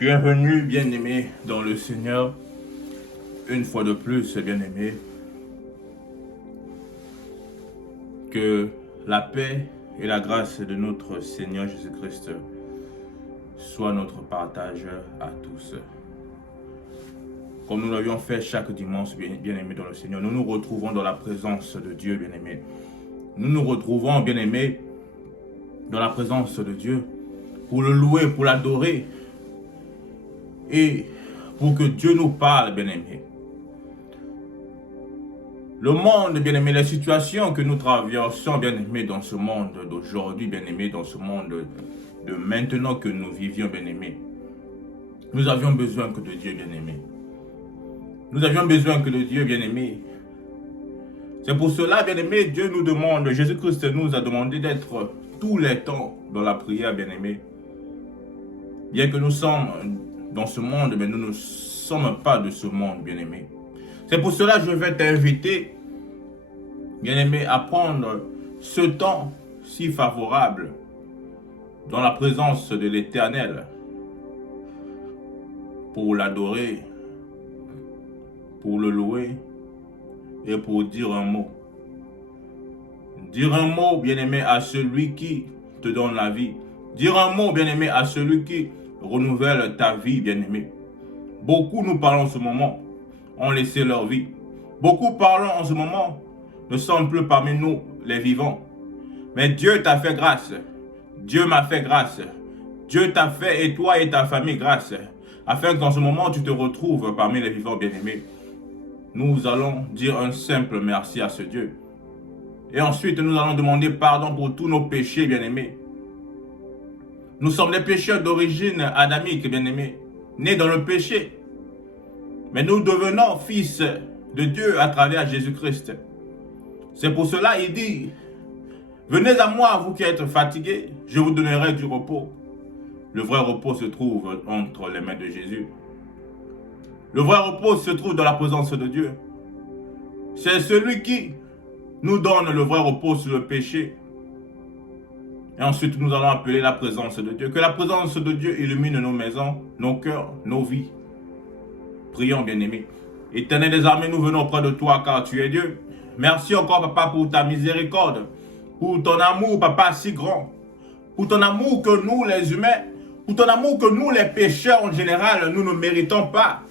Bienvenue, bien-aimés, dans le Seigneur. Une fois de plus, bien-aimés, que la paix et la grâce de notre Seigneur Jésus-Christ soient notre partage à tous. Comme nous l'avions fait chaque dimanche, bien-aimés dans le Seigneur, nous nous retrouvons dans la présence de Dieu, bien-aimés. Nous nous retrouvons, bien-aimés, dans la présence de Dieu pour le louer, pour l'adorer et pour que Dieu nous parle, bien-aimés. Le monde, bien-aimés, les situations que nous traversons, bien-aimés, dans ce monde d'aujourd'hui, bien-aimés, dans ce monde de maintenant que nous vivions, bien-aimés, nous avions besoin que de Dieu, bien-aimés. Nous avions besoin que de Dieu, bien-aimés. C'est pour cela, bien-aimés, Dieu nous demande, Jésus-Christ nous a demandé d'être tous les temps dans la prière, bien-aimés. Bien que nous sommes dans ce monde, mais nous ne sommes pas de ce monde, bien-aimés. C'est pour cela que je vais t'inviter, bien-aimé, à prendre ce temps si favorable dans la présence de l'Éternel pour l'adorer, pour le louer et pour dire un mot. Dire un mot, bien-aimé, à celui qui te donne la vie. Dire un mot, bien-aimé, à celui qui renouvelle ta vie, bien-aimé. Beaucoup nous parlons en ce moment, ont laissé leur vie. Beaucoup parlons en ce moment, ne sont plus parmi nous les vivants. Mais Dieu t'a fait grâce. Dieu m'a fait grâce. Dieu t'a fait, et toi et ta famille, grâce. Afin qu'en ce moment, tu te retrouves parmi les vivants, bien-aimés. Nous allons dire un simple merci à ce Dieu. Et ensuite, nous allons demander pardon pour tous nos péchés, bien-aimés. Nous sommes des pécheurs d'origine adamique, bien-aimés, nés dans le péché. Mais nous devenons fils de Dieu à travers Jésus-Christ. C'est pour cela qu'il dit, venez à moi, vous qui êtes fatigués, je vous donnerai du repos. Le vrai repos se trouve entre les mains de Jésus. Le vrai repos se trouve dans la présence de Dieu. C'est celui qui nous donne le vrai repos sur le péché. Et ensuite, nous allons appeler la présence de Dieu. Que la présence de Dieu illumine nos maisons, nos cœurs, nos vies. Prions, bien-aimés. Éternel des armées, nous venons auprès de toi car tu es Dieu. Merci encore, Papa, pour ta miséricorde, pour ton amour, Papa, si grand, pour ton amour que nous, les humains, pour ton amour que nous, les pécheurs en général, nous ne méritons pas.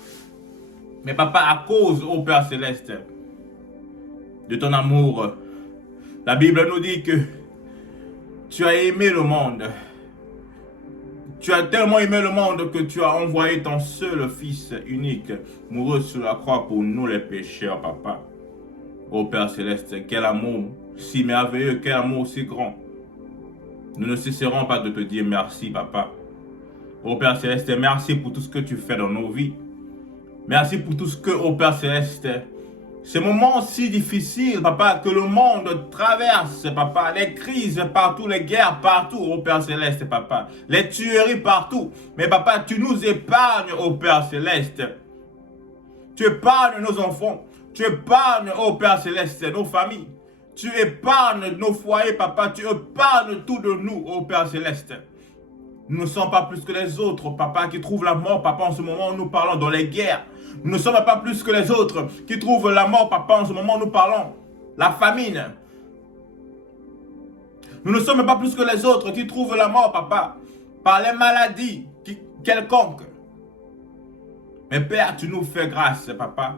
Mais Papa, à cause, ô Père Céleste, de ton amour, la Bible nous dit que tu as aimé le monde. Tu as tellement aimé le monde que tu as envoyé ton seul Fils unique mourir sur la croix pour nous les pécheurs, Papa. Ô Père Céleste, quel amour si merveilleux, quel amour si grand. Nous ne cesserons pas de te dire merci, Papa. Ô Père Céleste, merci pour tout ce que tu fais dans nos vies. Merci pour tout ce que, ô Père Céleste, ces moments si difficiles, Papa, que le monde traverse, Papa, les crises partout, les guerres partout, ô Père Céleste, Papa, les tueries partout. Mais Papa, tu nous épargnes, ô Père Céleste. Tu épargnes nos enfants, tu épargnes, ô Père Céleste, nos familles. Tu épargnes nos foyers, Papa, tu épargnes tout de nous, ô Père Céleste. Nous ne sommes pas plus que les autres, Papa, qui trouvent la mort, Papa, en ce moment où nous parlons dans les guerres. Nous ne sommes pas plus que les autres qui trouvent la mort, Papa, en ce moment où nous parlons. La famine. Nous ne sommes pas plus que les autres qui trouvent la mort, Papa, par les maladies quelconques. Mais Père, tu nous fais grâce, Papa.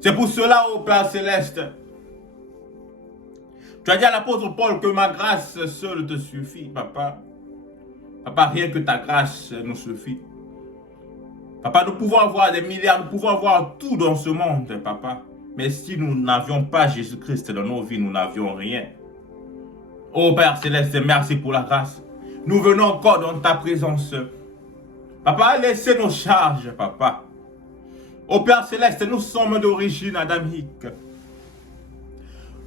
C'est pour cela, ô Père Céleste, tu as dit à l'apôtre Paul que ma grâce seule te suffit, Papa. Papa, rien que ta grâce nous suffit. Papa, nous pouvons avoir des milliards, nous pouvons avoir tout dans ce monde, Papa. Mais si nous n'avions pas Jésus-Christ dans nos vies, nous n'avions rien. Oh Père Céleste, merci pour la grâce. Nous venons encore dans ta présence. Papa, laissez nos charges, Papa. Oh Père Céleste, nous sommes d'origine adamique.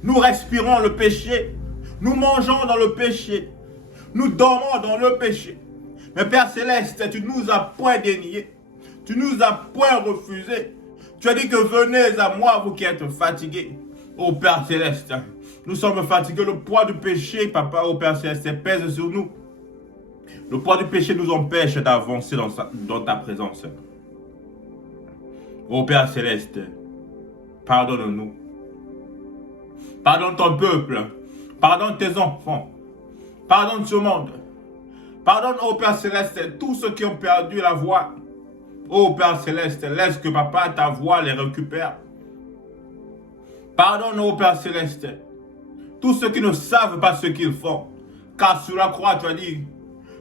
Nous respirons le péché. Nous mangeons dans le péché. Nous dormons dans le péché. Mais Père Céleste, tu nous as point dénié. Tu nous as point refusé. Tu as dit que venez à moi, vous qui êtes fatigués. Ô Père Céleste, nous sommes fatigués. Le poids du péché, Papa, ô Père Céleste, pèse sur nous. Le poids du péché nous empêche d'avancer dans ta présence. Ô Père Céleste, pardonne-nous. Pardonne ton peuple. Pardonne tes enfants. Pardonne ce monde. Pardonne, ô Père Céleste, tous ceux qui ont perdu la voie. Ô Père Céleste, laisse que Papa, ta voix les récupère. Pardonne, ô Père Céleste, tous ceux qui ne savent pas ce qu'ils font. Car sur la croix, tu as dit,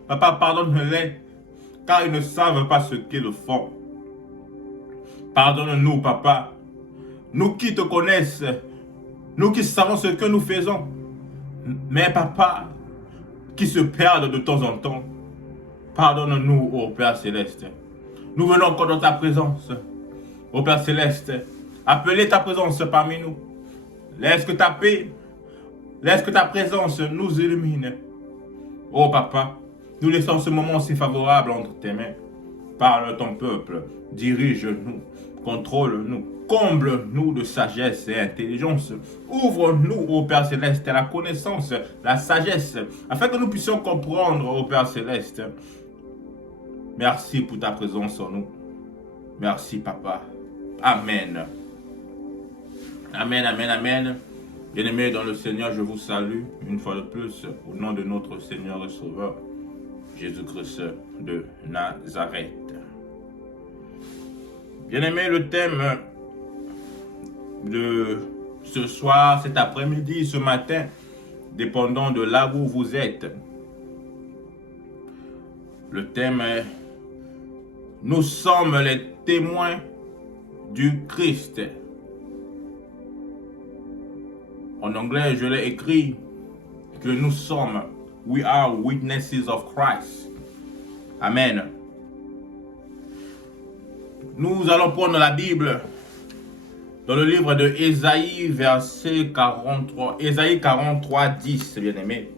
Papa, pardonne-les, car ils ne savent pas ce qu'ils font. Pardonne-nous, Papa, nous qui te connaissons, nous qui savons ce que nous faisons. Mais Papa, qui se perdent de temps en temps, pardonne-nous, ô Père Céleste. Nous venons encore dans ta présence, ô Père Céleste, appeler ta présence parmi nous. Laisse que ta paix, laisse que ta présence nous illumine. Ô Papa, nous laissons ce moment si favorable entre tes mains. Parle ton peuple, dirige-nous, contrôle-nous, comble-nous de sagesse et intelligence. Ouvre-nous, ô Père Céleste, à la connaissance, la sagesse, afin que nous puissions comprendre, ô Père Céleste. Merci pour ta présence en nous. Merci, Papa. Amen. Amen, amen, amen. Bien-aimés dans le Seigneur, je vous salue une fois de plus au nom de notre Seigneur et Sauveur, Jésus-Christ de Nazareth. Bien-aimés, le thème de ce soir, cet après-midi, ce matin, dépendant de là où vous êtes. Le thème est « Nous sommes les témoins du Christ ». En anglais, je l'ai écrit que nous sommes « We are witnesses of Christ ». Amen. Nous allons prendre la Bible dans le livre de Ésaïe, verset 43. Ésaïe 43, 10, bien-aimé.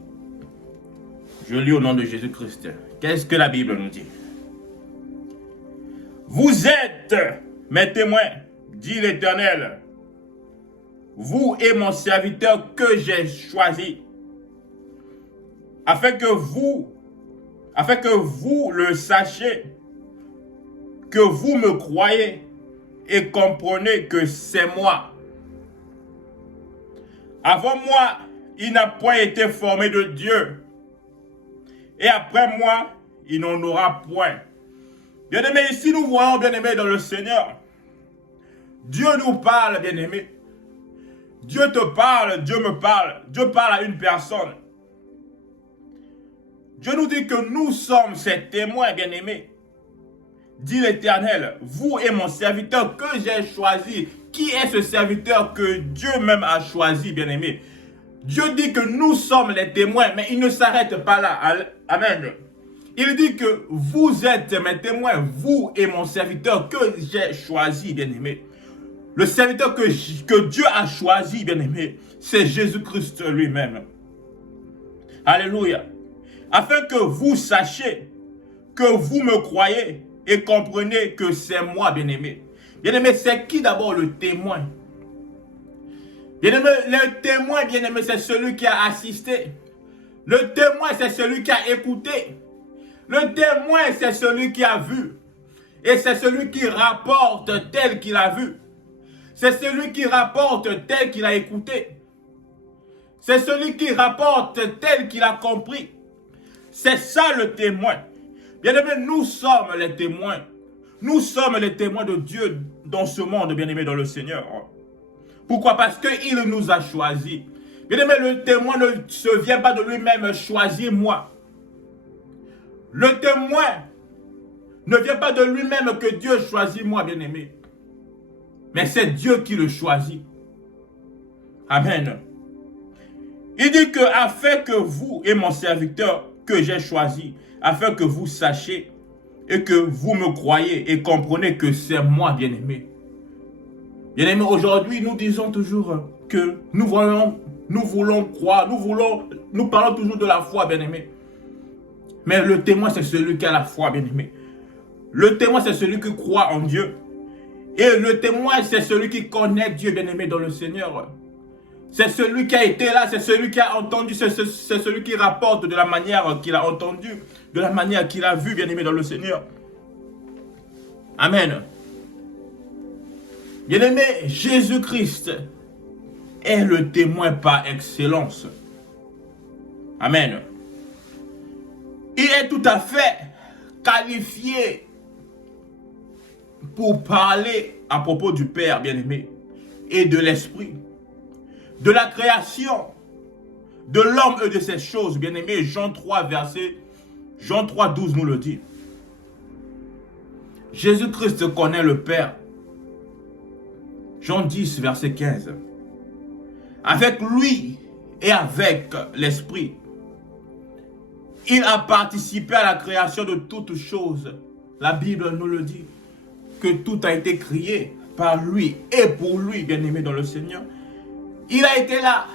Je lis au nom de Jésus-Christ. Qu'est-ce que la Bible nous dit? Vous êtes mes témoins, dit l'Éternel. Vous et mon serviteur que j'ai choisi, afin que vous le sachiez, que vous me croyez et comprenez que c'est moi. Avant moi, il n'a point été formé de Dieu, et après moi, il n'en aura point. Bien-aimés, ici nous voyons, bien-aimés, dans le Seigneur, Dieu nous parle, bien-aimés. Dieu te parle, Dieu me parle, Dieu parle à une personne. Dieu nous dit que nous sommes ses témoins, bien-aimés. Dit l'Éternel, vous et mon serviteur que j'ai choisi. Qui est ce serviteur que Dieu même a choisi, bien-aimé? Dieu dit que nous sommes les témoins, mais il ne s'arrête pas là. Amen. Il dit que vous êtes mes témoins, vous et mon serviteur que j'ai choisi, bien-aimé. Le serviteur que Dieu a choisi, bien-aimé, c'est Jésus-Christ lui-même. Alléluia. Afin que vous sachiez, que vous me croyez et comprenez que c'est moi, bien-aimé. Bien-aimé, c'est qui d'abord le témoin? Bien-aimé, le témoin, bien-aimé, c'est celui qui a assisté. Le témoin, c'est celui qui a écouté. Le témoin, c'est celui qui a vu. Et c'est celui qui rapporte tel qu'il a vu. C'est celui qui rapporte tel qu'il a écouté. C'est celui qui rapporte tel qu'il a compris. C'est ça le témoin. Bien-aimés, nous sommes les témoins. Nous sommes les témoins de Dieu dans ce monde, bien-aimés, dans le Seigneur. Pourquoi? Parce qu'il nous a choisis. Bien-aimés, le témoin ne se vient pas de lui-même choisir moi. Le témoin ne vient pas de lui-même que Dieu choisit moi, bien-aimé. Mais c'est Dieu qui le choisit. Amen. Il dit que afin que vous et mon serviteur que j'ai choisi, afin que vous sachiez et que vous me croyez et comprenez que c'est moi, bien-aimé. Bien-aimé, aujourd'hui, nous disons toujours que nous voulons croire, nous parlons toujours de la foi, bien-aimé. Mais le témoin, c'est celui qui a la foi, bien-aimé. Le témoin, c'est celui qui croit en Dieu. Et le témoin, c'est celui qui connaît Dieu, bien-aimé, dans le Seigneur. C'est celui qui a été là, c'est celui qui a entendu, c'est celui qui rapporte de la manière qu'il a entendu, de la manière qu'il a vu, bien-aimé dans le Seigneur. Amen. Bien-aimé, Jésus-Christ est le témoin par excellence. Amen. Il est tout à fait qualifié pour parler à propos du Père, bien-aimé, et de l'Esprit, de la création, de l'homme et de ces choses, bien-aimé. Jean 3, 12 nous le dit. Jésus-Christ connaît le Père. Jean 10, verset 15. Avec lui et avec l'Esprit, il a participé à la création de toutes choses. La Bible nous le dit, que tout a été créé par lui et pour lui, bien-aimé dans le Seigneur. Il a été là,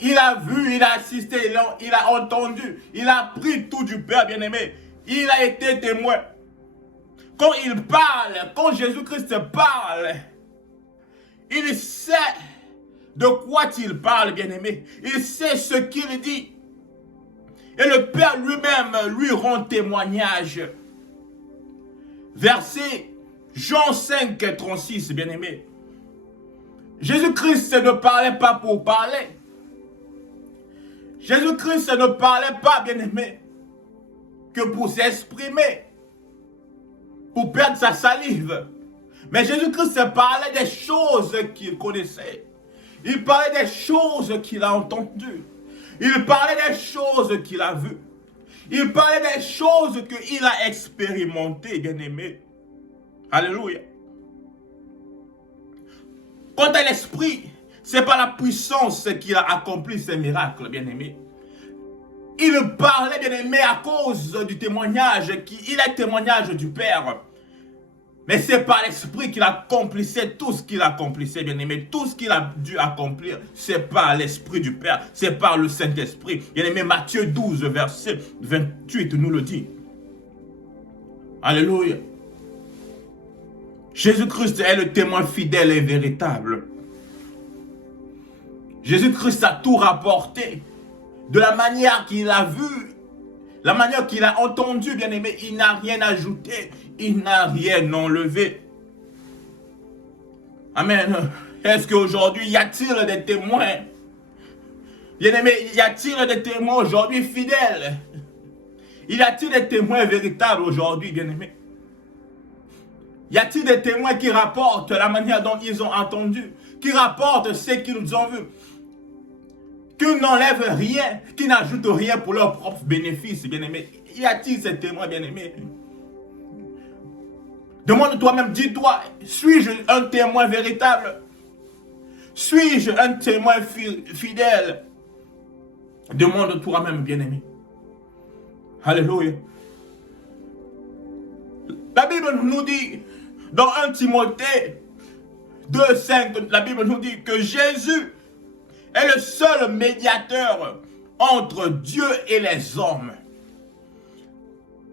il a vu, il a assisté, il a entendu, il a pris tout du Père, bien-aimé. Il a été témoin. Quand il parle, quand Jésus-Christ parle, il sait de quoi il parle, bien-aimé. Il sait ce qu'il dit. Et le Père lui-même lui rend témoignage. Verset Jean 5, 36, bien-aimé. Jésus-Christ ne parlait pas pour parler. Jésus-Christ ne parlait pas, bien-aimé, que pour s'exprimer, pour perdre sa salive. Mais Jésus-Christ parlait des choses qu'il connaissait. Il parlait des choses qu'il a entendues. Il parlait des choses qu'il a vues. Il parlait des choses qu'il a expérimentées, bien-aimé. Alléluia. Quant à l'Esprit, ce n'est pas la puissance qui a accompli ces miracles, bien-aimé. Il parlait, bien-aimé, à cause du témoignage, il est témoignage du Père. Mais c'est par l'Esprit qu'il accomplissait tout ce qu'il accomplissait, bien-aimé. Tout ce qu'il a dû accomplir, c'est par l'Esprit du Père, c'est par le Saint-Esprit. Bien-aimé, Matthieu 12, verset 28 nous le dit. Alléluia. Jésus-Christ est le témoin fidèle et véritable. Jésus-Christ a tout rapporté de la manière qu'il a vu, la manière qu'il a entendu, bien-aimé. Il n'a rien ajouté, il n'a rien enlevé. Amen. Est-ce qu'aujourd'hui, y a-t-il des témoins? Bien-aimé, y a-t-il des témoins aujourd'hui fidèles? Y a-t-il des témoins véritables aujourd'hui, bien-aimé? Y a-t-il des témoins qui rapportent la manière dont ils ont entendu, qui rapportent ce qu'ils ont vu, qui n'enlèvent rien, qui n'ajoutent rien pour leur propre bénéfice, bien-aimé? Y a-t-il ces témoins, bien-aimé? Demande toi-même, dis-toi, suis-je un témoin véritable? Suis-je un témoin fidèle? Demande toi-même, bien-aimé. Alléluia. La Bible nous dit, dans 1 Timothée 2,5, la Bible nous dit que Jésus est le seul médiateur entre Dieu et les hommes.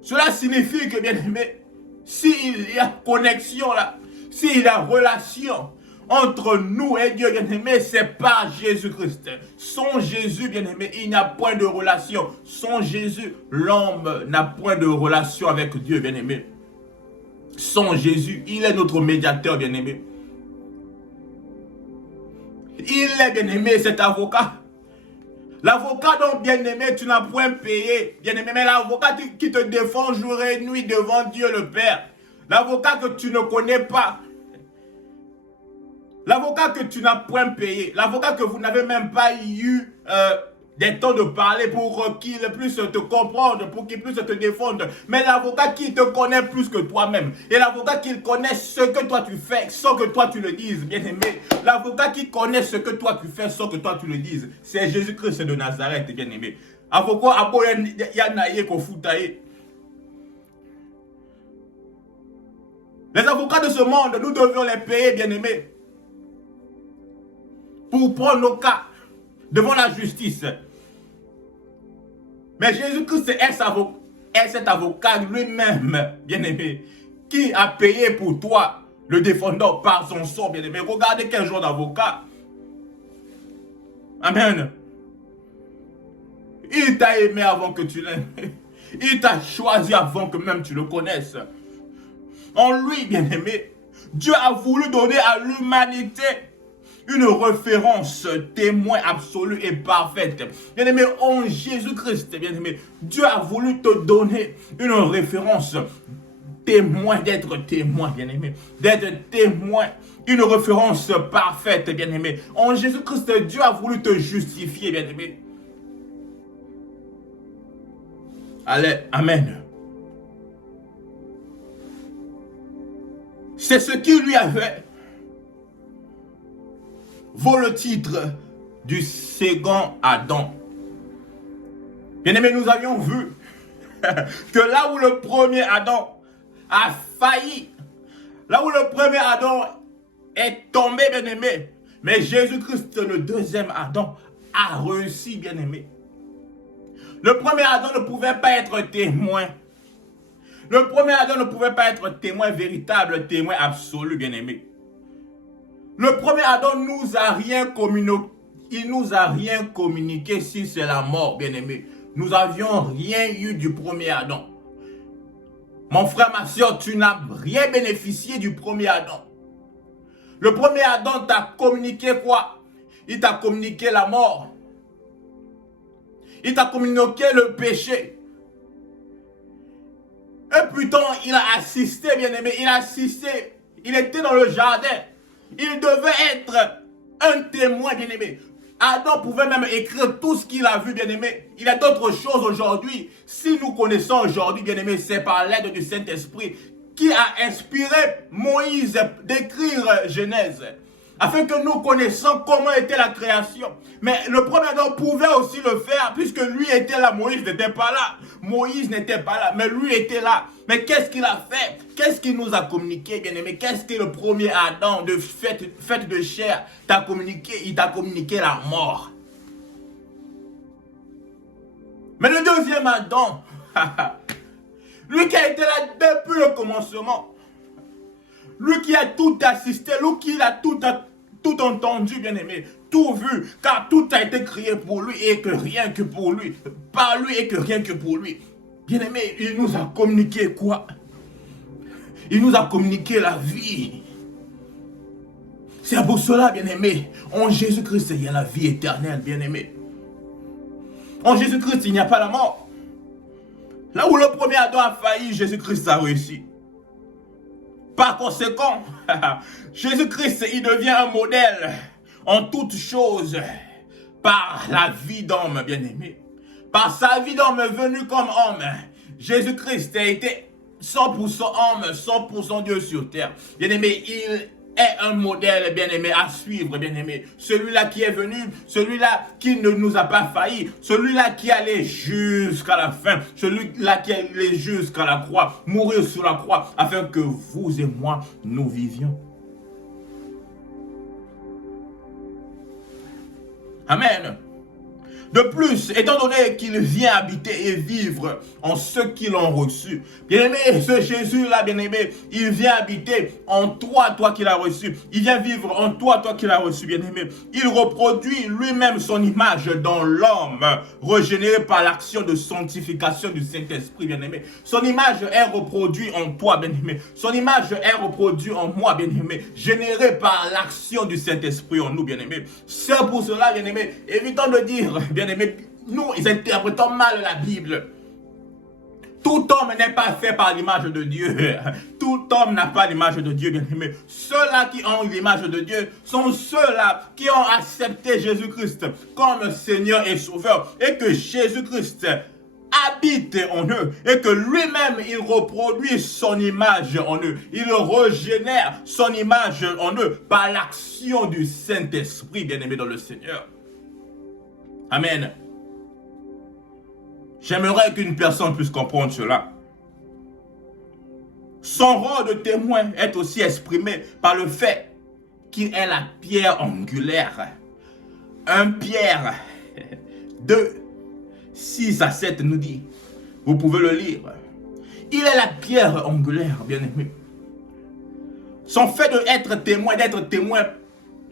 Cela signifie que, bien aimé, s'il y a connexion là, s'il y a relation entre nous et Dieu, bien aimé, c'est par Jésus-Christ. Sans Jésus, bien aimé, il n'y a point de relation. Sans Jésus, l'homme n'a point de relation avec Dieu, bien aimé. Sans Jésus, il est notre médiateur, bien aimé. Il est, bien aimé, cet avocat. L'avocat dont, bien aimé, tu n'as point payé, bien aimé, mais l'avocat qui te défend jour et nuit devant Dieu le Père. L'avocat que tu ne connais pas. L'avocat que tu n'as point payé. L'avocat que vous n'avez même pas eu des temps de parler pour qu'il puisse te comprendre, pour qu'il puisse te défendre. Mais l'avocat qui te connaît plus que toi-même. Et l'avocat qui connaît ce que toi tu fais sans que toi tu le dises, bien aimé. L'avocat qui connaît ce que toi tu fais sans que toi tu le dises. C'est Jésus-Christ de Nazareth, bien aimé. Avocat, Yanaye Kofutaye. Les avocats de ce monde, nous devions les payer, bien aimé, pour prendre nos cas devant la justice. Mais Jésus-Christ est cet avocat lui-même, bien-aimé, qui a payé pour toi, le défendant par son sang, bien-aimé. Regardez quel genre d'avocat. Amen. Il t'a aimé avant que tu l'aimes. Il t'a choisi avant que même tu le connaisses. En lui, bien-aimé, Dieu a voulu donner à l'humanité une référence témoin absolue et parfaite. Bien-aimé, en Jésus-Christ, bien-aimé, Dieu a voulu te donner une référence témoin, d'être témoin, bien-aimé, d'être témoin, une référence parfaite, bien-aimé. En Jésus-Christ, Dieu a voulu te justifier, bien-aimé. Allez, amen. C'est ce qui lui avait vaut le titre du second Adam. Bien-aimé, nous avions vu que là où le premier Adam a failli, là où le premier Adam est tombé, bien-aimé, mais Jésus-Christ, le deuxième Adam, a réussi, bien-aimé. Le premier Adam ne pouvait pas être témoin. Le premier Adam ne pouvait pas être témoin véritable, témoin absolu, bien-aimé. Le premier Adam nous a rien communiqué. Il nous a rien communiqué si c'est la mort, bien-aimé. Nous n'avions rien eu du premier Adam. Mon frère, ma soeur, tu n'as rien bénéficié du premier Adam. Le premier Adam t'a communiqué quoi? Il t'a communiqué la mort. Il t'a communiqué le péché. Et putain, il a assisté, bien-aimé. Il a assisté. Il était dans le jardin. Il devait être un témoin, bien-aimé. Adam pouvait même écrire tout ce qu'il a vu, bien-aimé. Il y a d'autres choses aujourd'hui. Si nous connaissons aujourd'hui, bien-aimé, c'est par l'aide du Saint-Esprit qui a inspiré Moïse d'écrire Genèse. Afin que nous connaissions comment était la création. Mais le premier Adam pouvait aussi le faire puisque lui était là. Moïse n'était pas là. Moïse n'était pas là, mais lui était là. Mais qu'est-ce qu'il a fait? Qu'est-ce qu'il nous a communiqué, bien-aimé? Qu'est-ce que le premier Adam de fait de chair t'a communiqué? Il t'a communiqué la mort. Mais le deuxième Adam, lui qui a été là depuis le commencement, lui qui a tout assisté, lui qui a tout entendu, bien-aimé, tout vu, car tout a été créé pour lui et que rien que pour lui, par lui et que rien que pour lui. Bien-aimé, il nous a communiqué quoi? Il nous a communiqué la vie. C'est pour cela, bien-aimé, en Jésus-Christ, il y a la vie éternelle, bien-aimé. En Jésus-Christ, il n'y a pas la mort. Là où le premier Adam a failli, Jésus-Christ a réussi. Par conséquent, Jésus-Christ, il devient un modèle en toutes choses par la vie d'homme, bien-aimé. Par sa vie d'homme venu comme homme, Jésus-Christ a été 100% homme, 100% Dieu sur terre. Bien-aimé, il est un modèle, bien-aimé, à suivre, bien-aimé. Celui-là qui est venu, celui-là qui ne nous a pas failli, celui-là qui allait jusqu'à la fin, celui-là qui allait jusqu'à la croix, mourir sur la croix, afin que vous et moi, nous vivions. Amen. De plus, étant donné qu'il vient habiter et vivre en ceux qui l'ont reçu. Bien-aimé, ce Jésus-là, bien-aimé, il vient habiter en toi, toi qui l'as reçu. Il vient vivre en toi, toi qui l'as reçu, bien-aimé. Il reproduit lui-même son image dans l'homme, régénéré par l'action de sanctification du Saint-Esprit, bien-aimé. Son image est reproduite en toi, bien-aimé. Son image est reproduite en moi, bien-aimé. Généré par l'action du Saint-Esprit en nous, bien-aimé. C'est pour cela, bien-aimé, évitons de dire, bien-aimé, nous interprétons mal la Bible. Tout homme n'est pas fait par l'image de Dieu. Tout homme n'a pas l'image de Dieu, bien-aimé. Ceux-là qui ont l'image de Dieu sont ceux-là qui ont accepté Jésus-Christ comme Seigneur et Sauveur. Et que Jésus-Christ habite en eux. Et que lui-même, il reproduit son image en eux. Il régénère son image en eux par l'action du Saint-Esprit, bien-aimé dans le Seigneur. Amen. J'aimerais qu'une personne puisse comprendre cela. Son rôle de témoin est aussi exprimé par le fait qu'il est la pierre angulaire. 1 Pierre 2, 6 à 7 nous dit, vous pouvez le lire. Il est la pierre angulaire, bien-aimé. Son fait d'être témoin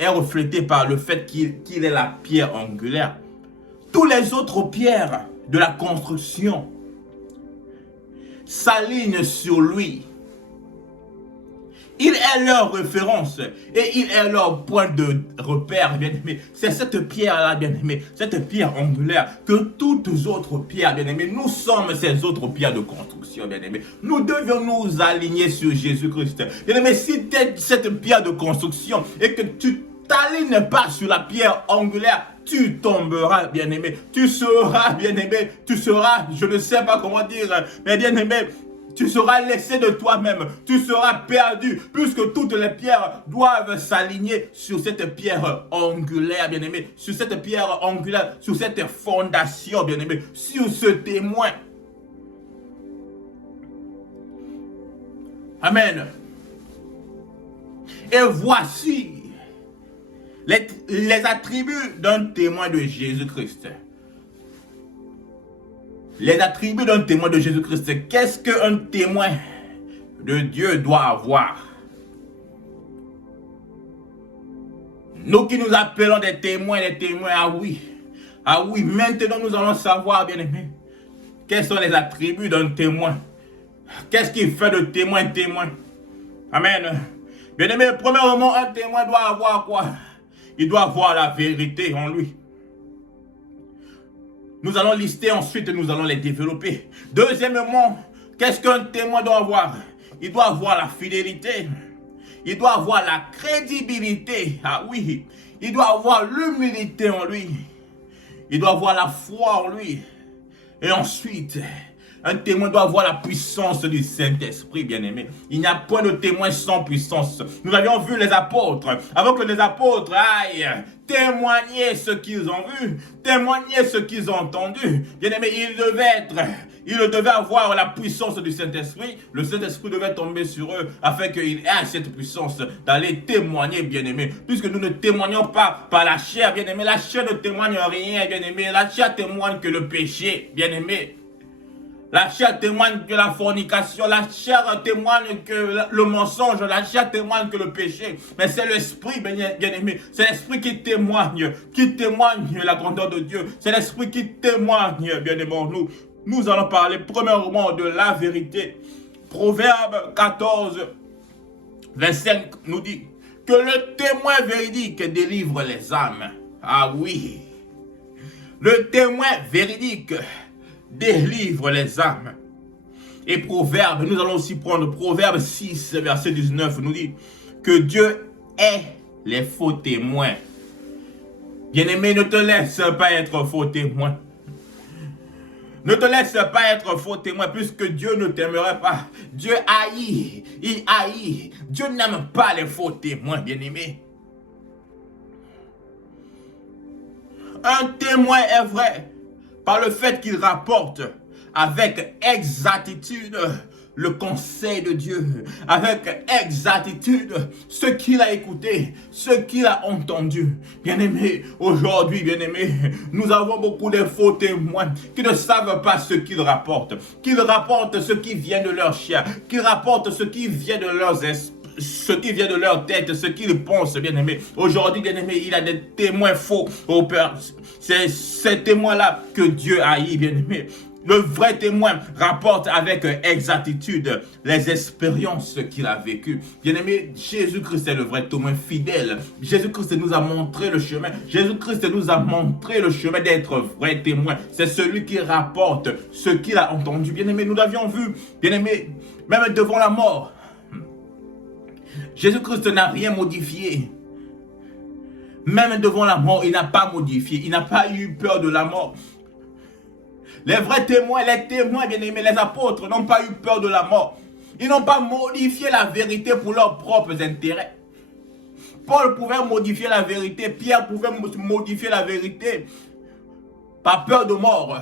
est reflété par le fait qu'il est la pierre angulaire. Tous les autres pierres de la construction s'alignent sur lui. Il est leur référence et il est leur point de repère, bien-aimé. C'est cette pierre-là, bien-aimé, cette pierre angulaire que toutes autres pierres, bien-aimé, nous sommes ces autres pierres de construction, bien-aimé. Nous devions nous aligner sur Jésus-Christ. Bien-aimé, si tu es cette pierre de construction et que tu t'alignes pas sur la pierre angulaire, tu tomberas, bien-aimé. Tu seras, bien-aimé, tu seras, je ne sais pas comment dire, mais bien-aimé, tu seras laissé de toi-même, tu seras perdu, puisque toutes les pierres doivent s'aligner sur cette pierre angulaire, bien-aimé, sur cette pierre angulaire, sur cette fondation, bien-aimé, sur ce témoin. Amen. Et voici les attributs d'un témoin de Jésus-Christ. Les attributs d'un témoin de Jésus-Christ. Qu'est-ce qu'un témoin de Dieu doit avoir? Nous qui nous appelons des témoins, ah oui. Ah oui, maintenant nous allons savoir, bien-aimés, quels sont les attributs d'un témoin. Qu'est-ce qui fait de témoin témoin? Amen. Bien-aimé, premièrement, un témoin doit avoir quoi? Il doit avoir la vérité en lui. Nous allons lister ensuite, nous allons les développer. Deuxièmement, qu'est-ce qu'un témoin doit avoir? Il doit avoir la fidélité. Il doit avoir la crédibilité. Ah oui. Il doit avoir l'humilité en lui. Il doit avoir la foi en lui. Et ensuite, un témoin doit avoir la puissance du Saint-Esprit, bien-aimé. Il n'y a point de témoin sans puissance. Nous avions vu les apôtres. Avant que les apôtres aillent témoigner ce qu'ils ont vu, témoigner ce qu'ils ont entendu, bien-aimé, ils devaient avoir la puissance du Saint-Esprit. Le Saint-Esprit devait tomber sur eux afin qu'ils aient cette puissance d'aller témoigner, bien-aimé. Puisque nous ne témoignons pas par la chair, bien-aimé. La chair ne témoigne rien, bien-aimé. La chair témoigne que le péché, bien-aimé. La chair témoigne que la fornication, la chair témoigne que le mensonge, la chair témoigne que le péché. Mais c'est l'esprit, bien-aimé, c'est l'esprit qui témoigne la grandeur de Dieu. C'est l'esprit qui témoigne, bien-aimé, nous allons parler premièrement de la vérité. Proverbe 14, 25 nous dit que le témoin véridique délivre les âmes. Ah oui, le témoin véridique délivre les âmes. Et Proverbe, nous allons aussi prendre Proverbe 6, verset 19, nous dit que Dieu est les faux témoins. Bien-aimé, ne te laisse pas être faux témoin. Ne te laisse pas être faux témoin, puisque Dieu ne t'aimerait pas. Dieu haït, il haït. Dieu n'aime pas les faux témoins, bien-aimé. Un témoin est vrai par le fait qu'il rapporte avec exactitude le conseil de Dieu, avec exactitude ce qu'il a écouté, ce qu'il a entendu. Bien-aimé, aujourd'hui, bien-aimé, nous avons beaucoup de faux témoins qui ne savent pas ce qu'ils rapportent, ce qui vient de leur chair, qu'ils rapportent ce qui vient de leurs esprits, ce qui vient de leur tête, ce qu'ils pensent, bien-aimé. Aujourd'hui, bien-aimé, il y a des témoins faux au Père. C'est ces témoins-là que Dieu haït, bien-aimé. Le vrai témoin rapporte avec exactitude les expériences qu'il a vécues. Bien-aimé, Jésus-Christ est le vrai témoin fidèle. Jésus-Christ nous a montré le chemin. Jésus-Christ nous a montré le chemin d'être vrai témoin. C'est celui qui rapporte ce qu'il a entendu. Bien-aimé, nous l'avions vu. Bien-aimé, même devant la mort, Jésus-Christ n'a rien modifié. Même devant la mort, il n'a pas modifié. Il n'a pas eu peur de la mort. Les vrais témoins, les témoins, bien-aimés, les apôtres n'ont pas eu peur de la mort. Ils n'ont pas modifié la vérité pour leurs propres intérêts. Paul pouvait modifier la vérité. Pierre pouvait modifier la vérité par peur de mort.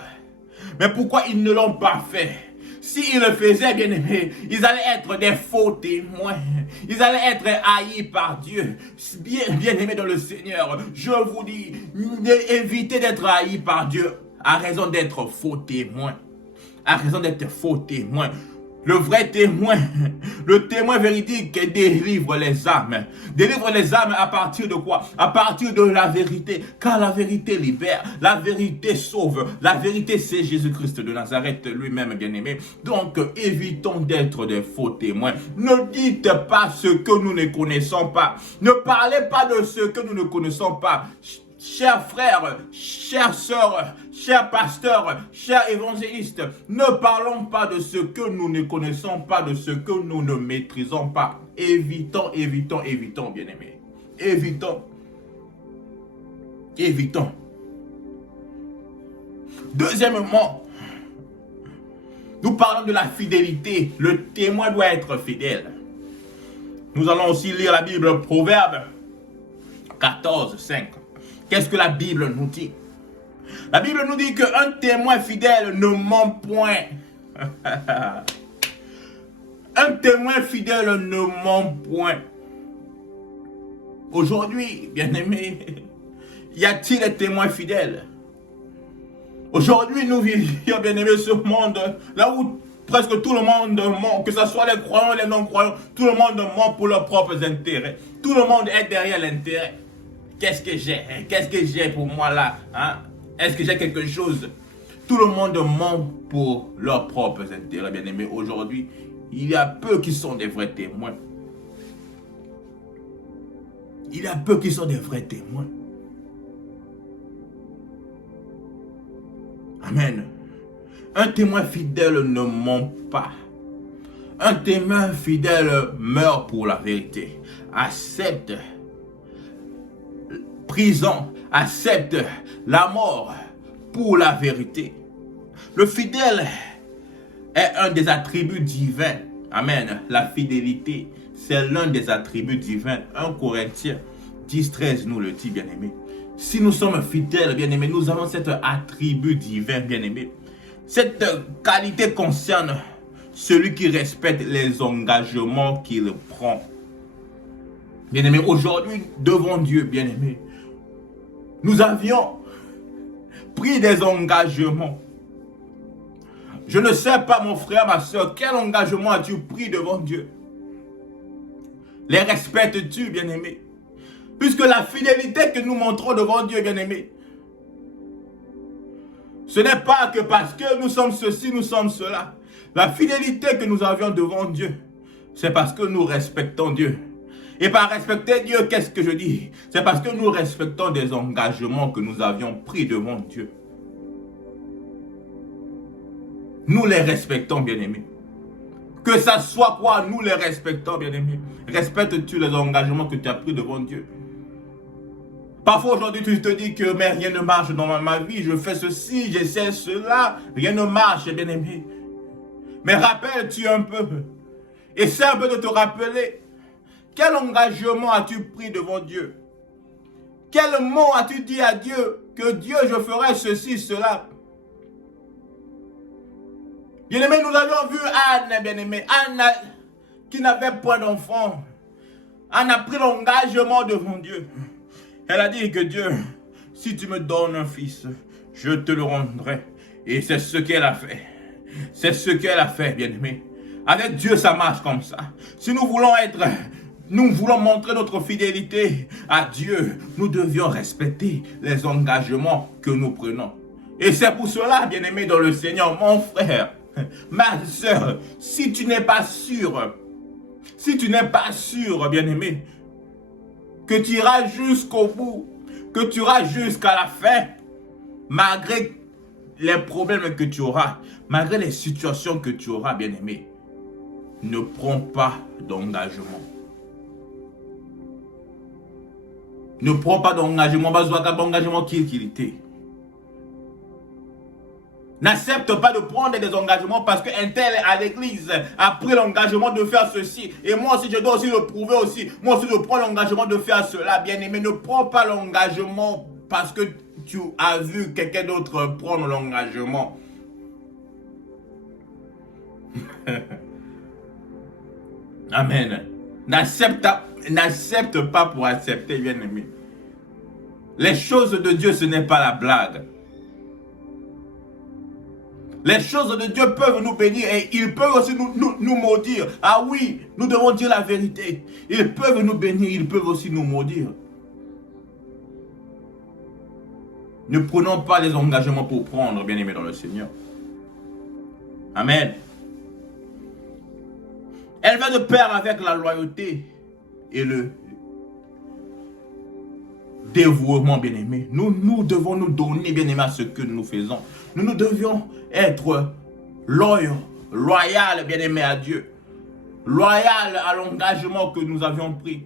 Mais pourquoi ils ne l'ont pas fait? S'ils le faisaient, bien-aimés, ils allaient être des faux témoins. Ils allaient être haïs par Dieu. Bien-aimés dans le Seigneur, je vous dis, évitez d'être haïs par Dieu à raison d'être faux témoins. À raison d'être faux témoins. Le vrai témoin, le témoin véridique délivre les âmes. Délivre les âmes à partir de quoi? À partir de la vérité. Car la vérité libère, la vérité sauve. La vérité, c'est Jésus-Christ de Nazareth lui-même, bien-aimé. Donc, évitons d'être des faux témoins. Ne dites pas ce que nous ne connaissons pas. Ne parlez pas de ce que nous ne connaissons pas. Chers frères, chères sœurs, chers pasteurs, chers évangélistes, ne parlons pas de ce que nous ne connaissons pas, de ce que nous ne maîtrisons pas. Évitons, évitons, évitons, bien-aimés. Évitons. Évitons. Deuxièmement, nous parlons de la fidélité. Le témoin doit être fidèle. Nous allons aussi lire la Bible, Proverbe 14, 5. Qu'est-ce que la Bible nous dit? La Bible nous dit qu'un témoin fidèle ne ment point. Un témoin fidèle ne ment point. Aujourd'hui, bien-aimés, y a-t-il des témoins fidèles? Aujourd'hui, nous vivons, bien-aimés, ce monde là où presque tout le monde ment, que ce soit les croyants et les non-croyants, tout le monde ment pour leurs propres intérêts. Tout le monde est derrière l'intérêt. Qu'est-ce que j'ai? Qu'est-ce que j'ai pour moi là? Hein? Est-ce que j'ai quelque chose? Tout le monde ment pour leurs propres intérêts, bien aimés. Aujourd'hui, il y a peu qui sont des vrais témoins. Il y a peu qui sont des vrais témoins. Amen. Un témoin fidèle ne ment pas. Un témoin fidèle meurt pour la vérité. Accepte prison, accepte la mort pour la vérité. Le fidèle est un des attributs divins. Amen. La fidélité, c'est l'un des attributs divins. 1 Corinthiens 10, 13 nous le dit, bien-aimé. Si nous sommes fidèles, bien-aimés, nous avons cet attribut divin, bien-aimé. Cette qualité concerne celui qui respecte les engagements qu'il prend. Bien-aimé, aujourd'hui, devant Dieu, bien-aimé, nous avions pris des engagements. Je ne sais pas, mon frère, ma soeur, quel engagement as-tu pris devant Dieu? Les respectes-tu, bien-aimé? Puisque la fidélité que nous montrons devant Dieu, bien-aimé, ce n'est pas que parce que nous sommes ceci, nous sommes cela. La fidélité que nous avions devant Dieu, c'est parce que nous respectons Dieu. Et par respecter Dieu, qu'est-ce que je dis? C'est parce que nous respectons des engagements que nous avions pris devant Dieu. Nous les respectons, bien-aimés. Que ça soit quoi, nous les respectons, bien-aimés. Respectes-tu les engagements que tu as pris devant Dieu? Parfois aujourd'hui tu te dis que mais rien ne marche dans ma vie, je fais ceci, j'essaie cela, rien ne marche, bien-aimé. Mais rappelles-tu un peu, essaie un peu de te rappeler, quel engagement as-tu pris devant Dieu? Quel mot as-tu dit à Dieu, que Dieu je ferai ceci, cela? Bien-aimé, nous avions vu Anne, bien-aimé, Anne qui n'avait point d'enfant. Anne a pris l'engagement devant Dieu. Elle a dit que Dieu, si tu me donnes un fils, je te le rendrai. Et c'est ce qu'elle a fait. C'est ce qu'elle a fait, bien-aimé. Avec Dieu, ça marche comme ça. Si nous voulons montrer notre fidélité à Dieu, nous devions respecter les engagements que nous prenons. Et c'est pour cela, bien-aimé dans le Seigneur, mon frère, ma soeur, si tu n'es pas sûr, bien-aimé, que tu iras jusqu'au bout, que tu iras jusqu'à la fin, malgré les problèmes que tu auras, malgré les situations que tu auras, bien-aimé, ne prends pas d'engagement. Ne prends pas d'engagement, engagement qui était. N'accepte pas de prendre des engagements parce qu'un tel à l'église a pris l'engagement de faire ceci. Et moi aussi, je dois aussi le prouver aussi. Moi aussi, je prends l'engagement de faire cela. Bien aimé, ne prends pas l'engagement parce que tu as vu quelqu'un d'autre prendre l'engagement. Amen. N'accepte pas pour accepter, bien aimé. Les choses de Dieu, ce n'est pas la blague. Les choses de Dieu peuvent nous bénir et ils peuvent aussi nous maudire. Ah oui, nous devons dire la vérité. Ils peuvent nous bénir, ils peuvent aussi nous maudire. Ne prenons pas les engagements pour prendre, bien-aimés dans le Seigneur. Amen. Elle va de pair avec la loyauté et le dévouement, bien-aimé. Nous devons nous donner, bien-aimé, à ce que nous faisons. Nous devions être loyaux, bien-aimé, à Dieu. Loyal à l'engagement que nous avions pris.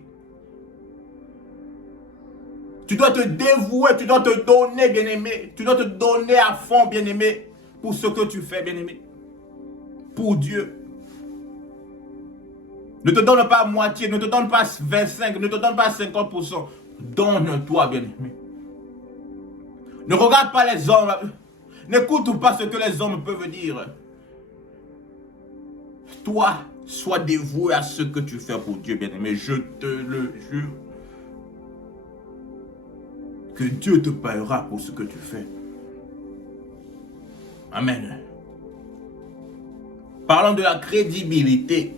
Tu dois te dévouer, tu dois te donner, bien-aimé. Tu dois te donner à fond, bien-aimé, pour ce que tu fais, bien-aimé. Pour Dieu. Ne te donne pas à moitié, ne te donne pas 25, ne te donne pas 50%. Donne-toi, bien-aimé. Ne regarde pas les hommes. N'écoute pas ce que les hommes peuvent dire. Toi, sois dévoué à ce que tu fais pour Dieu, bien-aimé. Je te le jure. Que Dieu te paiera pour ce que tu fais. Amen. Parlons de la crédibilité.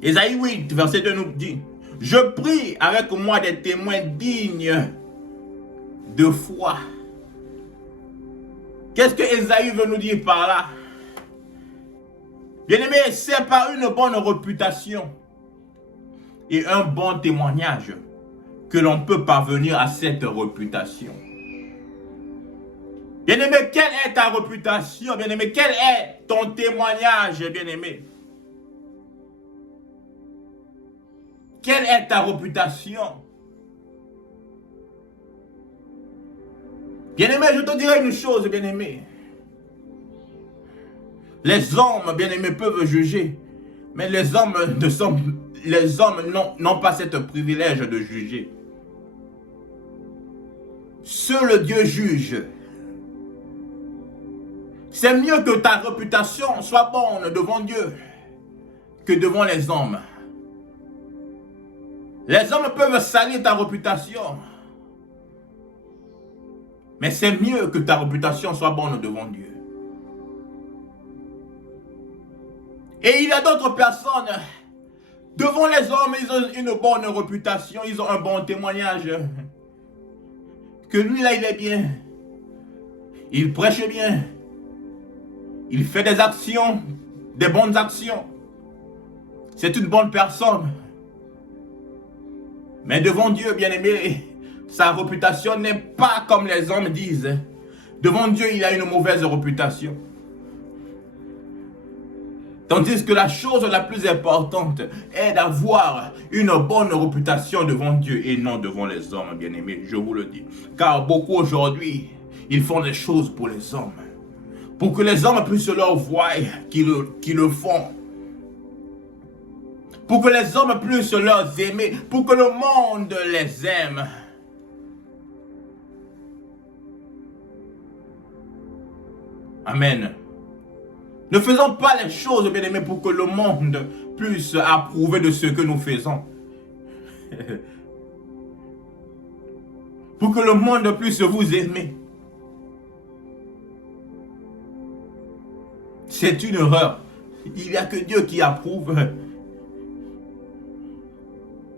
Ésaïe 8, verset 2 nous dit: je prie avec moi des témoins dignes de foi. Qu'est-ce que Ésaïe veut nous dire par là? Bien-aimé, c'est par une bonne réputation et un bon témoignage que l'on peut parvenir à cette réputation. Bien-aimé, quelle est ta réputation? Bien-aimé, quel est ton témoignage, bien-aimé? Quelle est ta réputation? Bien-aimé, je te dirai une chose, bien-aimé. Les hommes, bien-aimés, peuvent juger, mais les hommes n'ont pas ce privilège de juger. Seul Dieu juge. C'est mieux que ta réputation soit bonne devant Dieu que devant les hommes. Les hommes peuvent salir ta réputation. Mais c'est mieux que ta réputation soit bonne devant Dieu. Et il y a d'autres personnes, devant les hommes, ils ont une bonne réputation, ils ont un bon témoignage. Que lui là, il est bien. Il prêche bien. Il fait des actions, des bonnes actions. C'est une bonne personne. Mais devant Dieu, bien-aimé, sa réputation n'est pas comme les hommes disent. Devant Dieu, il a une mauvaise réputation. Tandis que la chose la plus importante est d'avoir une bonne réputation devant Dieu et non devant les hommes, bien-aimés, je vous le dis. Car beaucoup aujourd'hui, ils font des choses pour les hommes. Pour que les hommes puissent leur voir qu'ils le font. Pour que les hommes puissent leur aimer. Pour que le monde les aime. Amen. Ne faisons pas les choses, bien-aimés, pour que le monde puisse approuver de ce que nous faisons. Pour que le monde puisse vous aimer. C'est une erreur. Il n'y a que Dieu qui approuve.